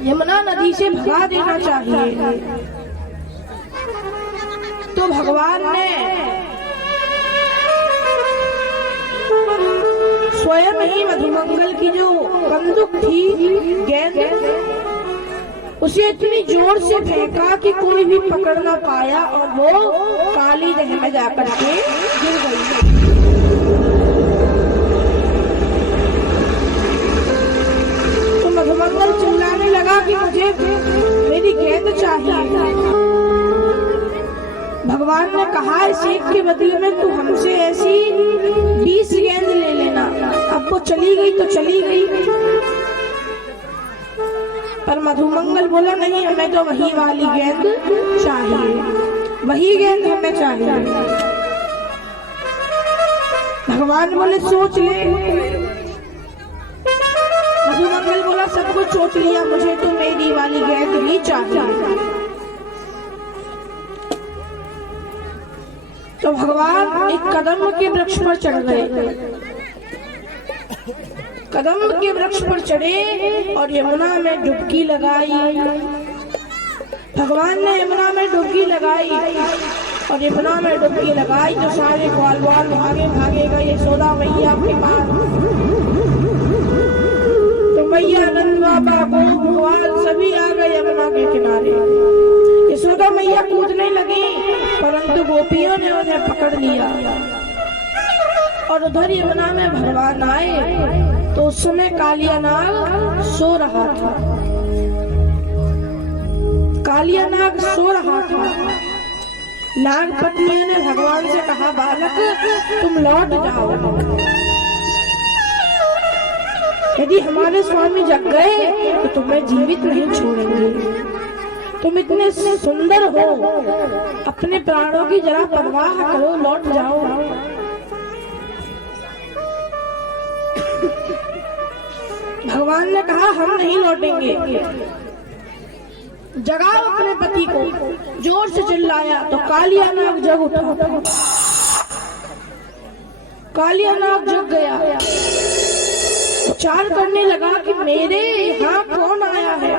यमुना नदी से भगा देना चाहिए। तो भगवान ने स्वयं ही मधुमंगल की जो कंदुक थी, गेंद, उसे इतनी जोर से फेंका कि कोई भी पकड़ ना पाया और वो काली नहर में जाकर के गिर गई। तो मधुमंगल चिल्लाने लगा कि मुझे मेरी गेंद चाहिए। भगवान ने कहा, इस एक के बदले में तू हमसे ऐसी 20 गेंद ले लेना। अब वो चली गई तो चली गई, पर मधुमंगल बोला नहीं, हमें तो वही वाली गेंद चाहिए, वही गेंद हमें चाहिए। भगवान बोले सोच ले। मधुमंगल बोला सब कुछ सोच लिया, मुझे तो मेरी वाली गेंद ही चाहिए। तो भगवान एक कदम के वृक्ष पर चढ़ गए, कदम के वृक्ष पर चढ़े और यमुना में डुबकी लगाई। भगवान ने यमुना में डुबकी लगाई और यमुना में डुबकी लगाई तो सारे ग्वाल ग्वाल भागे भागे गए यशोदा मैया के पास। तो मैया, नंद बाबा, ग्वाल सभी आ गए यमुना के किनारे। यशोदा मैया कूदने लगी, परंतु गोपियों ने उन्हें पकड़ लिया। और उधर यमुना में भगवान आए तो उस समय कालिया नाग सो रहा था। कालिया नाग सो रहा था। नाग पत्नियों ने भगवान से कहा, बालक तुम लौट जाओ, यदि हमारे स्वामी जग गए तो तुम्हें जीवित नहीं छोड़ेंगे। तुम इतने सुंदर हो, अपने प्राणों की जरा परवाह करो, लौट जाओ। भगवान ने कहा, हम नहीं लौटेंगे। जगाओ अपने पति को। जोर से चिल्लाया तो कालिया नाग जग उठा। कालिया नाग जग गया, विचार करने लगा कि मेरे यहाँ कौन आया है,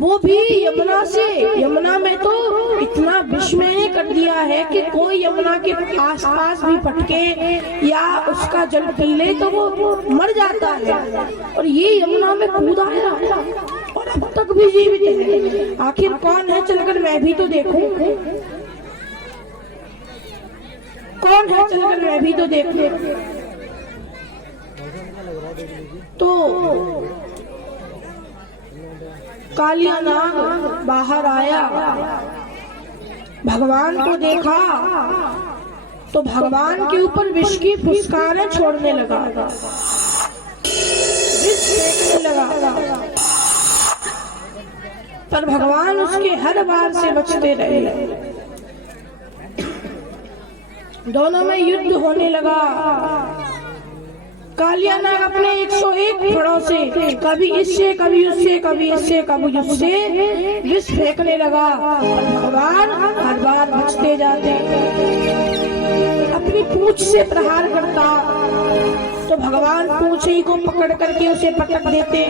वो भी यमुना से। यमुना में तो इतना विष मैंने कर दिया है कि कोई यमुना के आसपास भी फटके या उसका जल पी ले तो वो मर जाता है, और ये यमुना में कूद आया और अब तक भी जीवित है। आखिर कौन है, चलकर मैं भी तो देखूं, कौन है, चलकर मैं भी तो देखूं। तो कालिया नाग बाहर आया, भगवान को देखा तो भगवान के ऊपर विष की फुसकारें छोड़ने लगा, विष फेंकने लगा, पर भगवान उसके हर बार से बचते रहे। दोनों में युद्ध होने लगा। कालिया नाग अपने 101 फड़ों से कभी इससे कभी उससे कभी इससे कभी उससे विष फेंकने लगा, और भगवान हर बार बचते जाते। अपनी पूंछ से प्रहार करता तो भगवान पूंछ ही को पकड़ करके उसे पटक देते,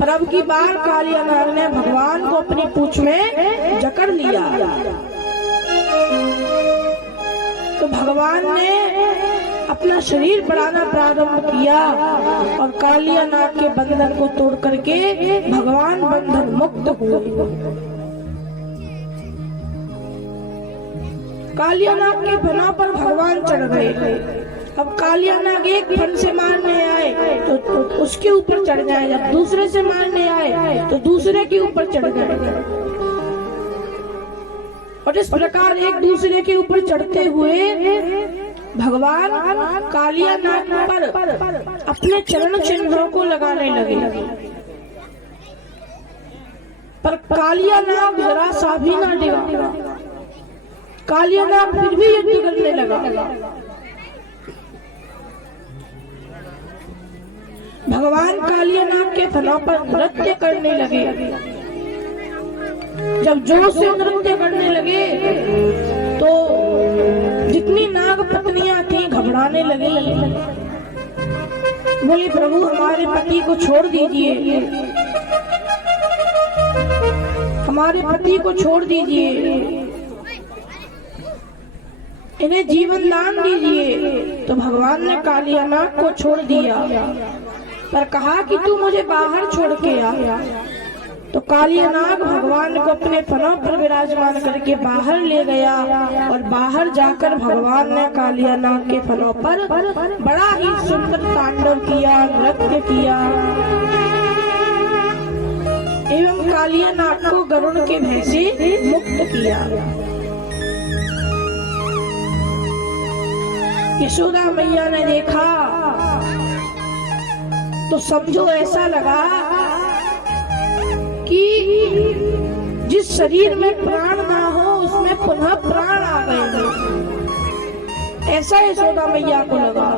पर अब की बार कालिया नाग ने भगवान को अपनी पूंछ में जकड़ लिया। तो भगवान ने अपना शरीर बढ़ाना प्रारंभ किया और कालिया नाग के बंधन को तोड़ करके भगवान बंधन मुक्त हुए। कालिया नाग के फनों पर भगवान चढ़ गए। अब कालिया नाग एक फन से मारने आए तो उसके ऊपर चढ़ जाए, जब दूसरे से मारने आए तो दूसरे के ऊपर चढ़ गए, और इस प्रकार एक दूसरे के ऊपर चढ़ते हुए भगवान कालिया नाग पर अपने चरण चिन्हों को लगाने लगे। पर कालिया नाग जरा सा भी ना डिगा। कालियानाग फिर भी युद्ध करने लगा। भगवान कालियानाग के फनों पर नृत्य करने लगे। जब जोर से नृत्य करने लगे तो जितनी नाग पत्नियां थी घबराने लगी। बोले प्रभु हमारे पति को छोड़ दीजिए, हमारे पति को छोड़ दीजिए, इन्हें जीवन दान दीजिए। तो भगवान ने कालियानाग को छोड़ दिया पर कहा कि तू मुझे बाहर छोड़ के आ। तो कालियानाग भगवान को अपने फनों पर विराजमान करके बाहर ले गया और बाहर जाकर भगवान ने कालियानाग के फनों पर बड़ा ही सुंदर तांडव किया, नृत्य किया एवं कालियानाग को गरुड़ के भय से मुक्त किया। यशोदा मैया ने देखा तो समझो ऐसा लगा कि जिस शरीर में प्राण ना हो उसमें पुनः प्राण आ गए, ऐसा यशोदा मैया को लगा।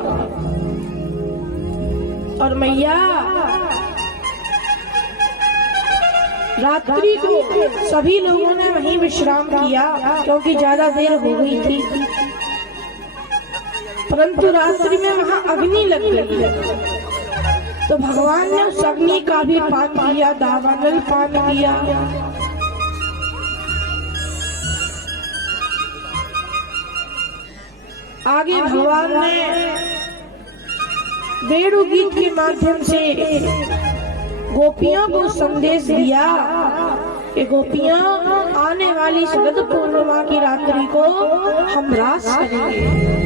और मैया रात्रि को सभी लोगों ने वहीं विश्राम किया क्योंकि ज्यादा देर हो गई थी, परंतु रात्रि में वहां अग्नि लग गई। तो भगवान ने उस अग्नि का भी पान किया, दावानल पान किया। आगे भगवान ने वेणु गीत के माध्यम से गोपियों को संदेश दिया कि गोपियां आने वाली शरद पूर्णिमा की रात्रि को हम रास करेंगे।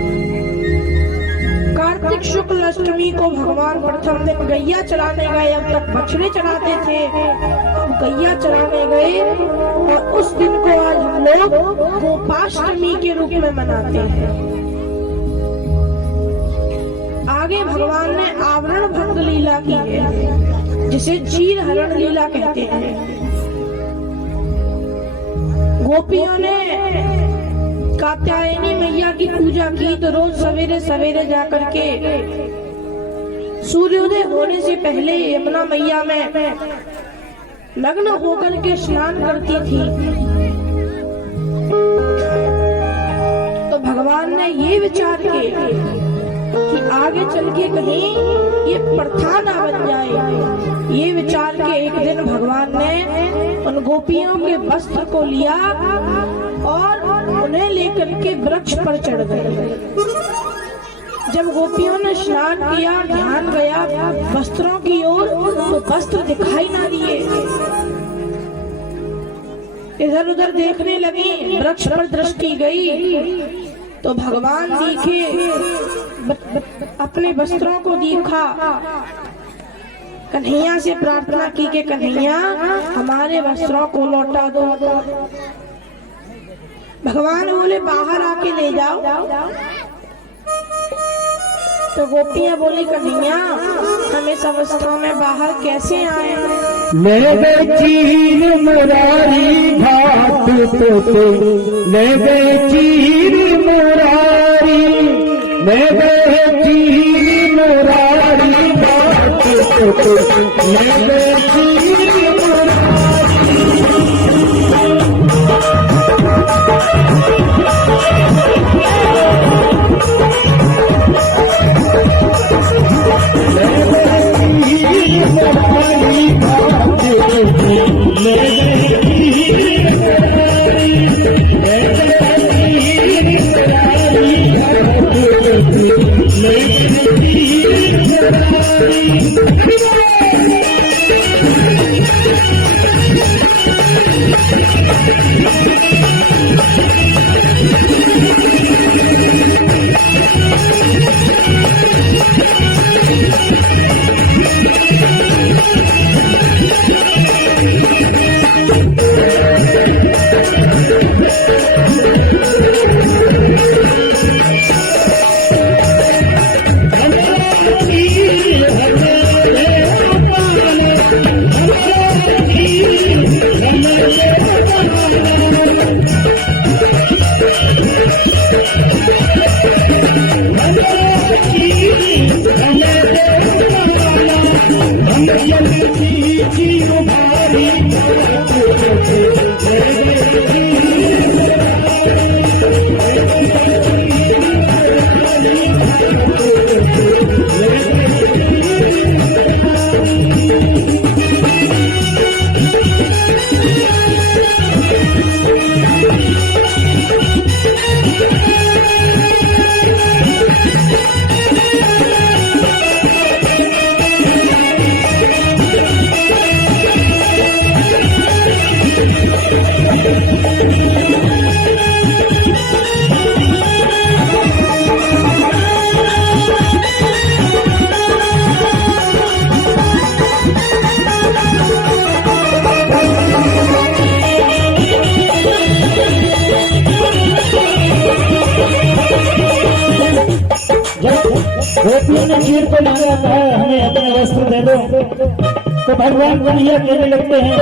कार्तिक शुक्ल अष्टमी को भगवान प्रथम दिन गैया चराने गए। अब तक बछड़े चराते थे, अब गैया चराने गए और उस दिन को आज हम लोग गोपाष्टमी के रूप में मनाते हैं। आगे भगवान ने आवरण भंग लीला की है जिसे चीर हरण लीला कहते हैं। गोपियों ने कात्यायनी मैया की पूजा की तो रोज सवेरे सवेरे जाकर के सूर्योदय होने से पहले यमुना मैया में नग्न होकर के स्नान करती थी। तो भगवान ने ये विचार किया कि आगे चल के कहीं ये प्रथा ना बन जाए। ये विचार के एक दिन भगवान ने उन गोपियों के वस्त्र को लिया और उन्हें लेकर के वृक्ष पर चढ़ गए। जब गोपियों ने स्नान किया, ध्यान गया वस्त्रों की ओर तो वस्त्र दिखाई ना दिए। इधर उधर देखने लगी, वृक्ष पर दृष्टि गई तो भगवान दिखे, अपने वस्त्रों को देखा। कन्हैया से प्रार्थना की कि कन्हैया हमारे वस्त्रों को लौटा दो। भगवान बोले बाहर आके ले जाओ। तो गोपियां बोली कन्हैया हम इस अवस्था में बाहर कैसे आए? ले गए चीर मुरारी घाट पे, ले गए चीर मुरारी, ले गए चीर मुरारी घाट पे, ले गए चीर मुरारी। गोपियों ने चीर को लिया है हमें अपने वस्त्र दे दो, तो भगवान कन्हैया कहने लगते हैं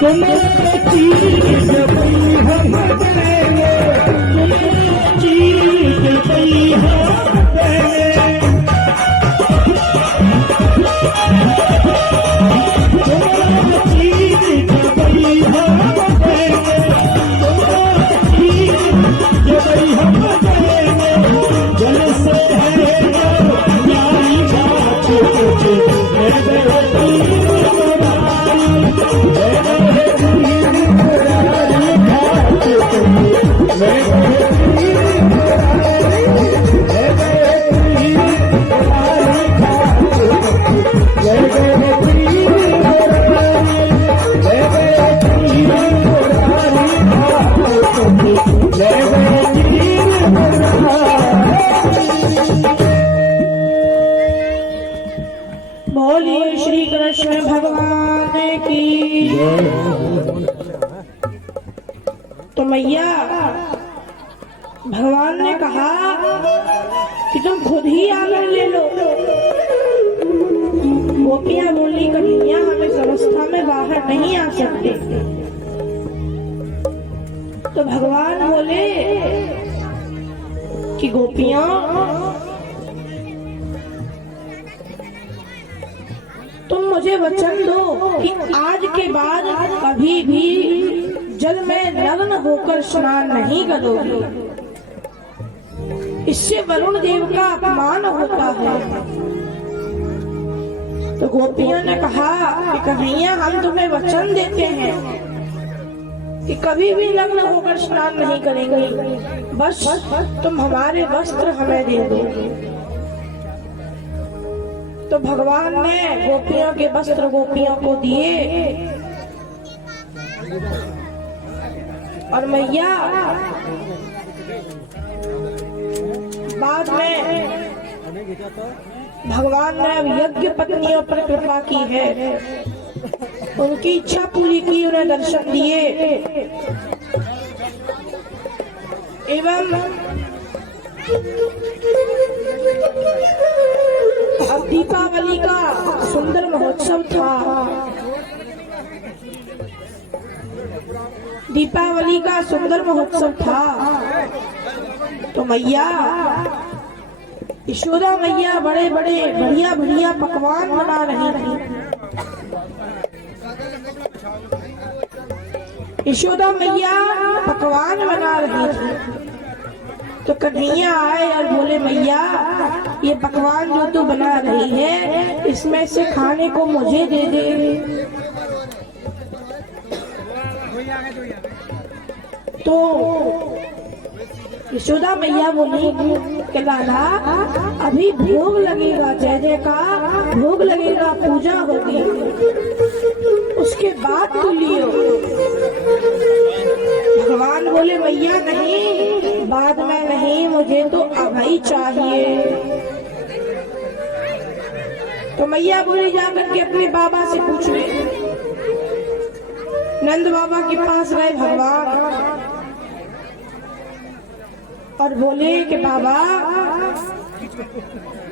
तुम्हारा चीर बोलिए श्री कृष्ण भगवान की। तो मैया भगवान ने कहा कि तुम खुद ही आकर ले लो। गोपियां बोली कन्हैया हम इस अवस्था में बाहर नहीं आ सकते। तो भगवान बोले कि गोपियां तुम मुझे वचन दो कि आज के बाद कभी भी जल में नग्न होकर स्नान नहीं करोगी, इससे वरुण देव का अपमान होता है। तो गोपियों ने कहा कि कन्हैया हम तुम्हें वचन देते हैं कि कभी भी नग्न होकर स्नान नहीं करेंगे, बस तुम हमारे वस्त्र हमें दे दो। तो भगवान ने गोपियों के वस्त्र गोपियों को दिए और मैया बाद में भगवान ने अब यज्ञ पत्नियों पर कृपा की है, उनकी इच्छा पूरी की, उन्हें दर्शन दिए एवं अब दीपावली का सुंदर महोत्सव था। दीपावली का सुंदर महोत्सव था तो मैया यशोदा मैया बड़े बड़े बढ़िया बढ़िया पकवान बना रही थी। यशोदा मैया पकवान बना रही थी तो कन्हैया आए और बोले मैया ये पकवान जो तू बना रही है इसमें से खाने को मुझे दे दे। तो यशोदा मैया बोली कि लाला अभी भोग लगेगा, जय जयकार भोग लगेगा, पूजा होगी, उसके बाद तू लियो। भगवान बोले मैया नहीं, बाद में नहीं, मुझे तो अभी चाहिए। तो मैया बोली जाकर के अपने बाबा से पूछ ले। नंद बाबा के पास गए भगवान और बोले कि बाबा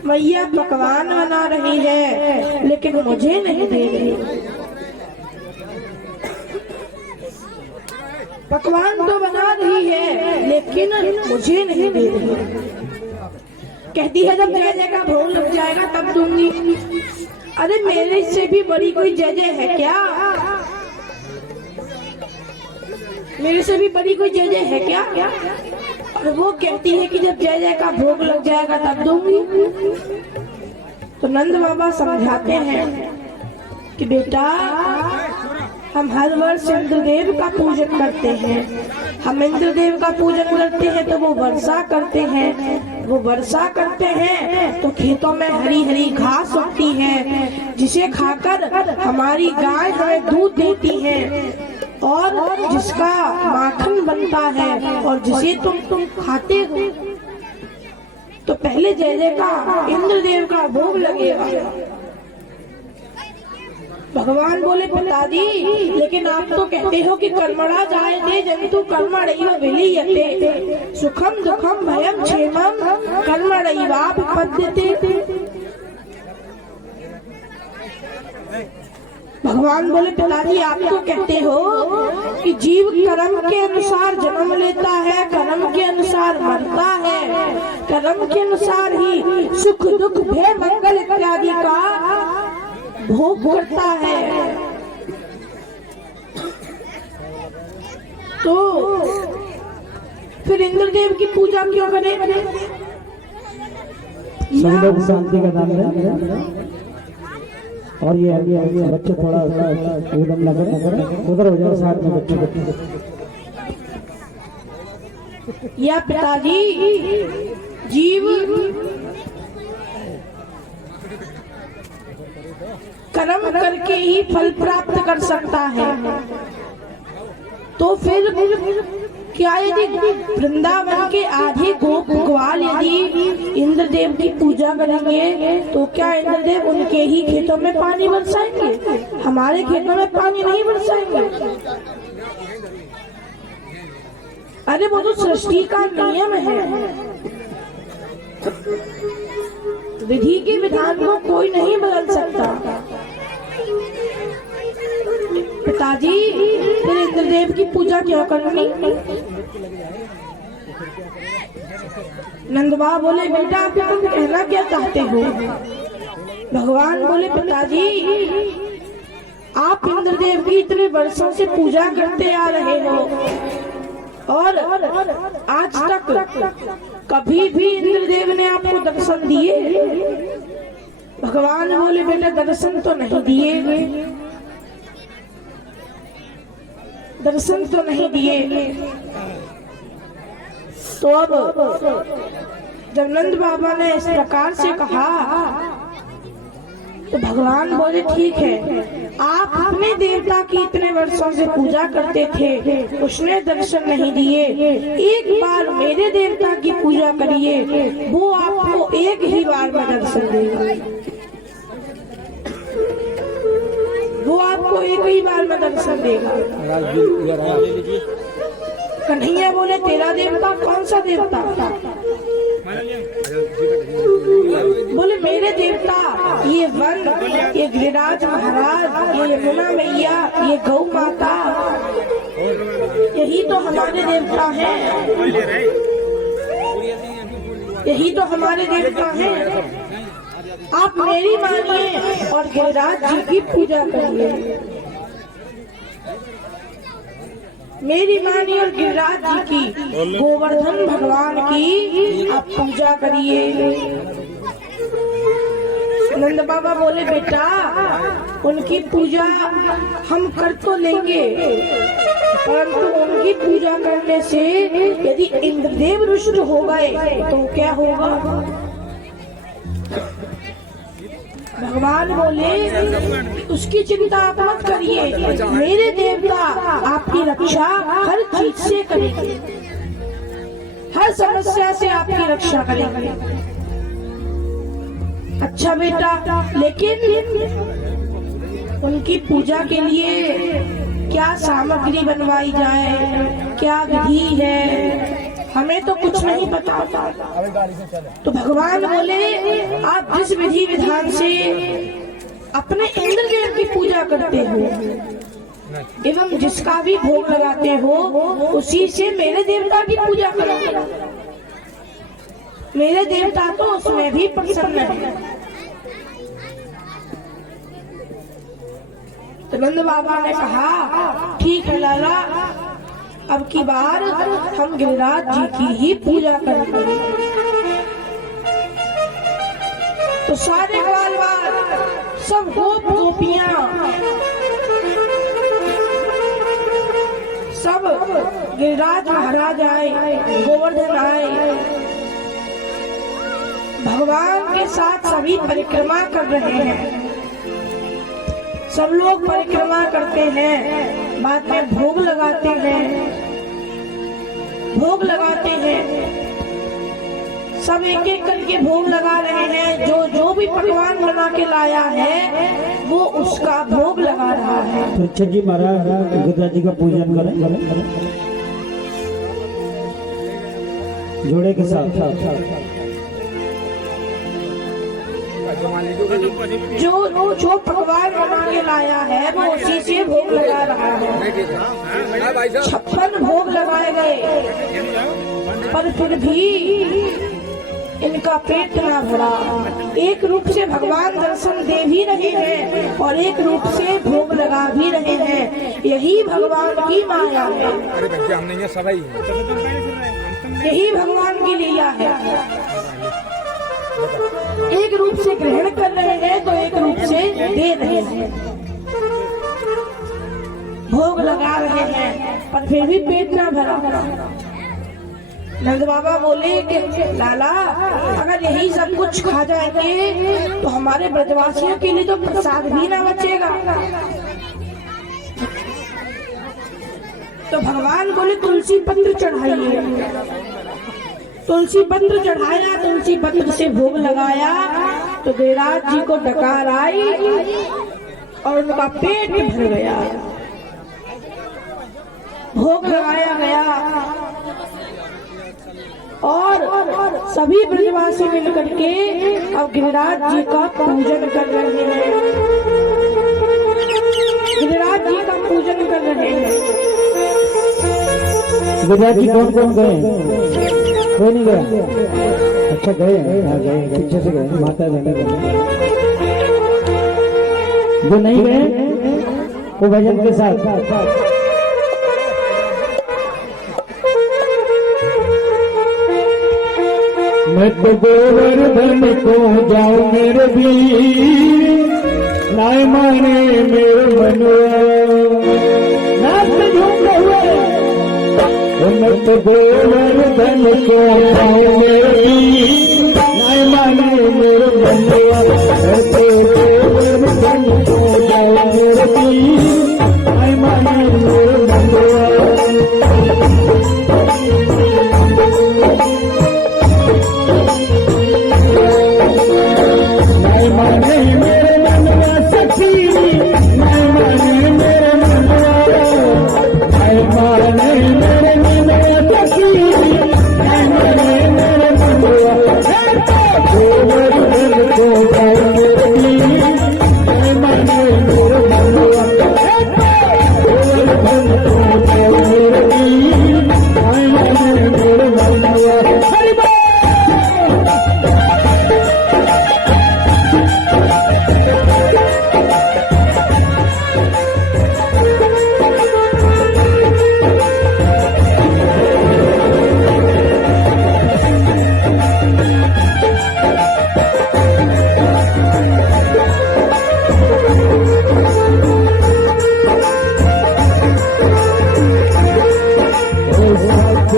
मैया पकवान बना रही है लेकिन मुझे नहीं दे रही। पकवान तो बना रही है लेकिन मुझे नहीं दे रही। कहती है जब जय जय का भोग लग जाएगा तब दूंगी। अरे मेरे से भी बड़ी कोई जय जय है क्या? मेरे से भी बड़ी कोई जय जय है क्या? और वो कहती है कि जब जय जय का भोग लग जाएगा तब दूंगी। तो नंद बाबा समझाते हैं कि बेटा, हम हर वर्ष इंद्रदेव का पूजन करते हैं। हम इंद्रदेव का पूजन करते हैं तो वो वर्षा करते हैं। वो वर्षा करते हैं तो खेतों में हरी हरी घास उगती है, जिसे खाकर हमारी गाय हमें दूध देती है और जिसका माखन बनता है और जिसे तुम खाते हो। तो पहले जय जय का इंद्रदेव का भोग लगेगा। भगवान बोले पिताजी, लेकिन आप तो कहते हो कि कर्मणा जायते जन्तु कर्मणैव विलीयते, सुखम दुखम भयम क्षेमम कर्मणैवाभिपद्यते। भगवान बोले पिताजी, आप तो कहते हो कि जीव कर्म के अनुसार जन्म लेता है, कर्म के अनुसार मरता है, कर्म के अनुसार ही सुख दुख भय मंगल इत्यादि का भोग करता है। तो फिर इंद्रदेव की पूजा क्यों करें? सभी लोग शांति का नाम लें। और ये बच्चे थोड़ा एकदम लगे उधर हो जाए, साथ में बच्चे। या पिताजी, जीव कर्म करके ही फल प्राप्त कर सकता है। तो फिर क्या यदि वृंदावन के आधे गोपाल यदि इंद्रदेव की पूजा करेंगे तो क्या इंद्रदेव उनके ही खेतों में पानी बरसाएंगे? हमारे खेतों में पानी नहीं बरसाएंगे। अरे वो तो सृष्टि का नियम है, विधि के विधान को कोई नहीं बदल सकता। पिताजी, फिर इंद्रदेव की पूजा क्यों करनी? नंदबा बोले बेटा, आप तुम कहना क्या चाहते हो? भगवान बोले पिताजी, आप इंद्रदेव की इतने वर्षों से पूजा करते आ रहे हो और आज तक कभी भी इंद्रदेव ने आपको दर्शन दिए? भगवान बोले बेटा, दर्शन तो नहीं दिए, दर्शन तो नहीं दिए। तो अब जब नंद बाबा ने इस प्रकार से कहा तो भगवान बोले ठीक है, आप अपने देवता की इतने वर्षों से पूजा करते थे, उसने दर्शन नहीं दिए, एक बार मेरे देवता की पूजा करिए, वो आपको एक ही बार में दर्शन देगा। वो आपको एक ही बार में दर्शन देगा। कन्हैया बोले तेरा देवता कौन सा देवता? बोले मेरे देवता ये वन, ये गिरिराज महाराज, ये यमुना मैया, ये गौ माता, यही तो हमारे देवता हैं, यही तो हमारे देवता हैं। आप मेरी मानिए और गिरिराज जी की पूजा करिए, मेरी मानिए और गिरिराज जी की, गोवर्धन भगवान की आप पूजा करिए। नंद बाबा बोले बेटा, उनकी पूजा हम कर तो लेंगे, परंतु उनकी पूजा करने से यदि इंद्रदेव रुष्ट हो गए तो क्या होगा? भगवान बोले उसकी चिंता आप मत करिए, मेरे देवता आपकी रक्षा हर चीज से करेंगे, हर समस्या से आपकी रक्षा करेंगे। अच्छा बेटा, लेकिन उनकी पूजा के लिए क्या सामग्री बनवाई जाए, क्या विधि है, हमें तो कुछ नहीं पता। तो भगवान बोले आप जिस विधि विधान से अपने इंद्रदेव की पूजा करते हो एवं जिसका भी भोग लगाते हो, उसी से मेरे देवता की पूजा करो। मेरे देवता तो उसमें भी प्रसन्न है। तो नंद बाबा ने कहा ठीक है लाला, अब की बार हम गिरिराज जी की ही पूजा करेंगे। तो सारे ग्वाल सब गोप गोपियां सब गिरिराज महाराज आए, गोवर्धन आए, भगवान के साथ सभी परिक्रमा कर रहे हैं। सब लोग परिक्रमा करते हैं, बाद में भोग लगाते हैं, भोग लगाते हैं। सब एक एक करके भोग लगा रहे हैं। जो जो भी पकवान बना के लाया है वो उसका भोग लगा रहा है। तो अच्छा जी महाराज गिरिराज जी का पूजन करें जोड़े के साथ। जो पकवान बना के लाया है वो उसी से भोग लगा रहा है। 56 भोग लगाए गए, पर फिर भी इनका पेट ना भरा। एक रूप से भगवान दर्शन दे भी रहे हैं और एक रूप से भोग लगा भी रहे हैं। यही भगवान की माया है, यही भगवान की लीला है। एक रूप से ग्रहण कर रहे हैं तो एक रूप से दे रहे हैं, भोग लगा रहे हैं, पर फिर भी पेट ना भरा। नंद बाबा बोले कि लाला, अगर यही सब कुछ खा जाएंगे तो हमारे ब्रजवासियों के लिए तो प्रसाद भी ना बचेगा। तो भगवान बोले तुलसी पत्र चढ़ाइए। तुलसी पत्र चढ़ाया, तुलसी पत्र से भोग लगाया तो गिरिराज जी को डकार आई और उनका पेट भर गया। भोग लगाया गया और सभी ब्रजवासी मिलकर के अब गिरिराज जी का पूजन कर रहे हैं। गिरिराज जी का पूजन कर रहे हैं। गिरिराज जी कौन कौन गए? कोई नहीं गया? अच्छा गए, पीछे से गए, माता गए। जो नहीं गए वो भजन के साथ। मैं तो गोवर्धन को जाऊं मेरे भी नाय माने मेरे मनवा नाच झूम हुए। मैं तो गोवर्धन को जाऊं मेरे भी नाय माने मेरे मनवा। मैं तो गोवर्धन को जाऊं मेरे भी नाय माने मेरे मनवा।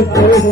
को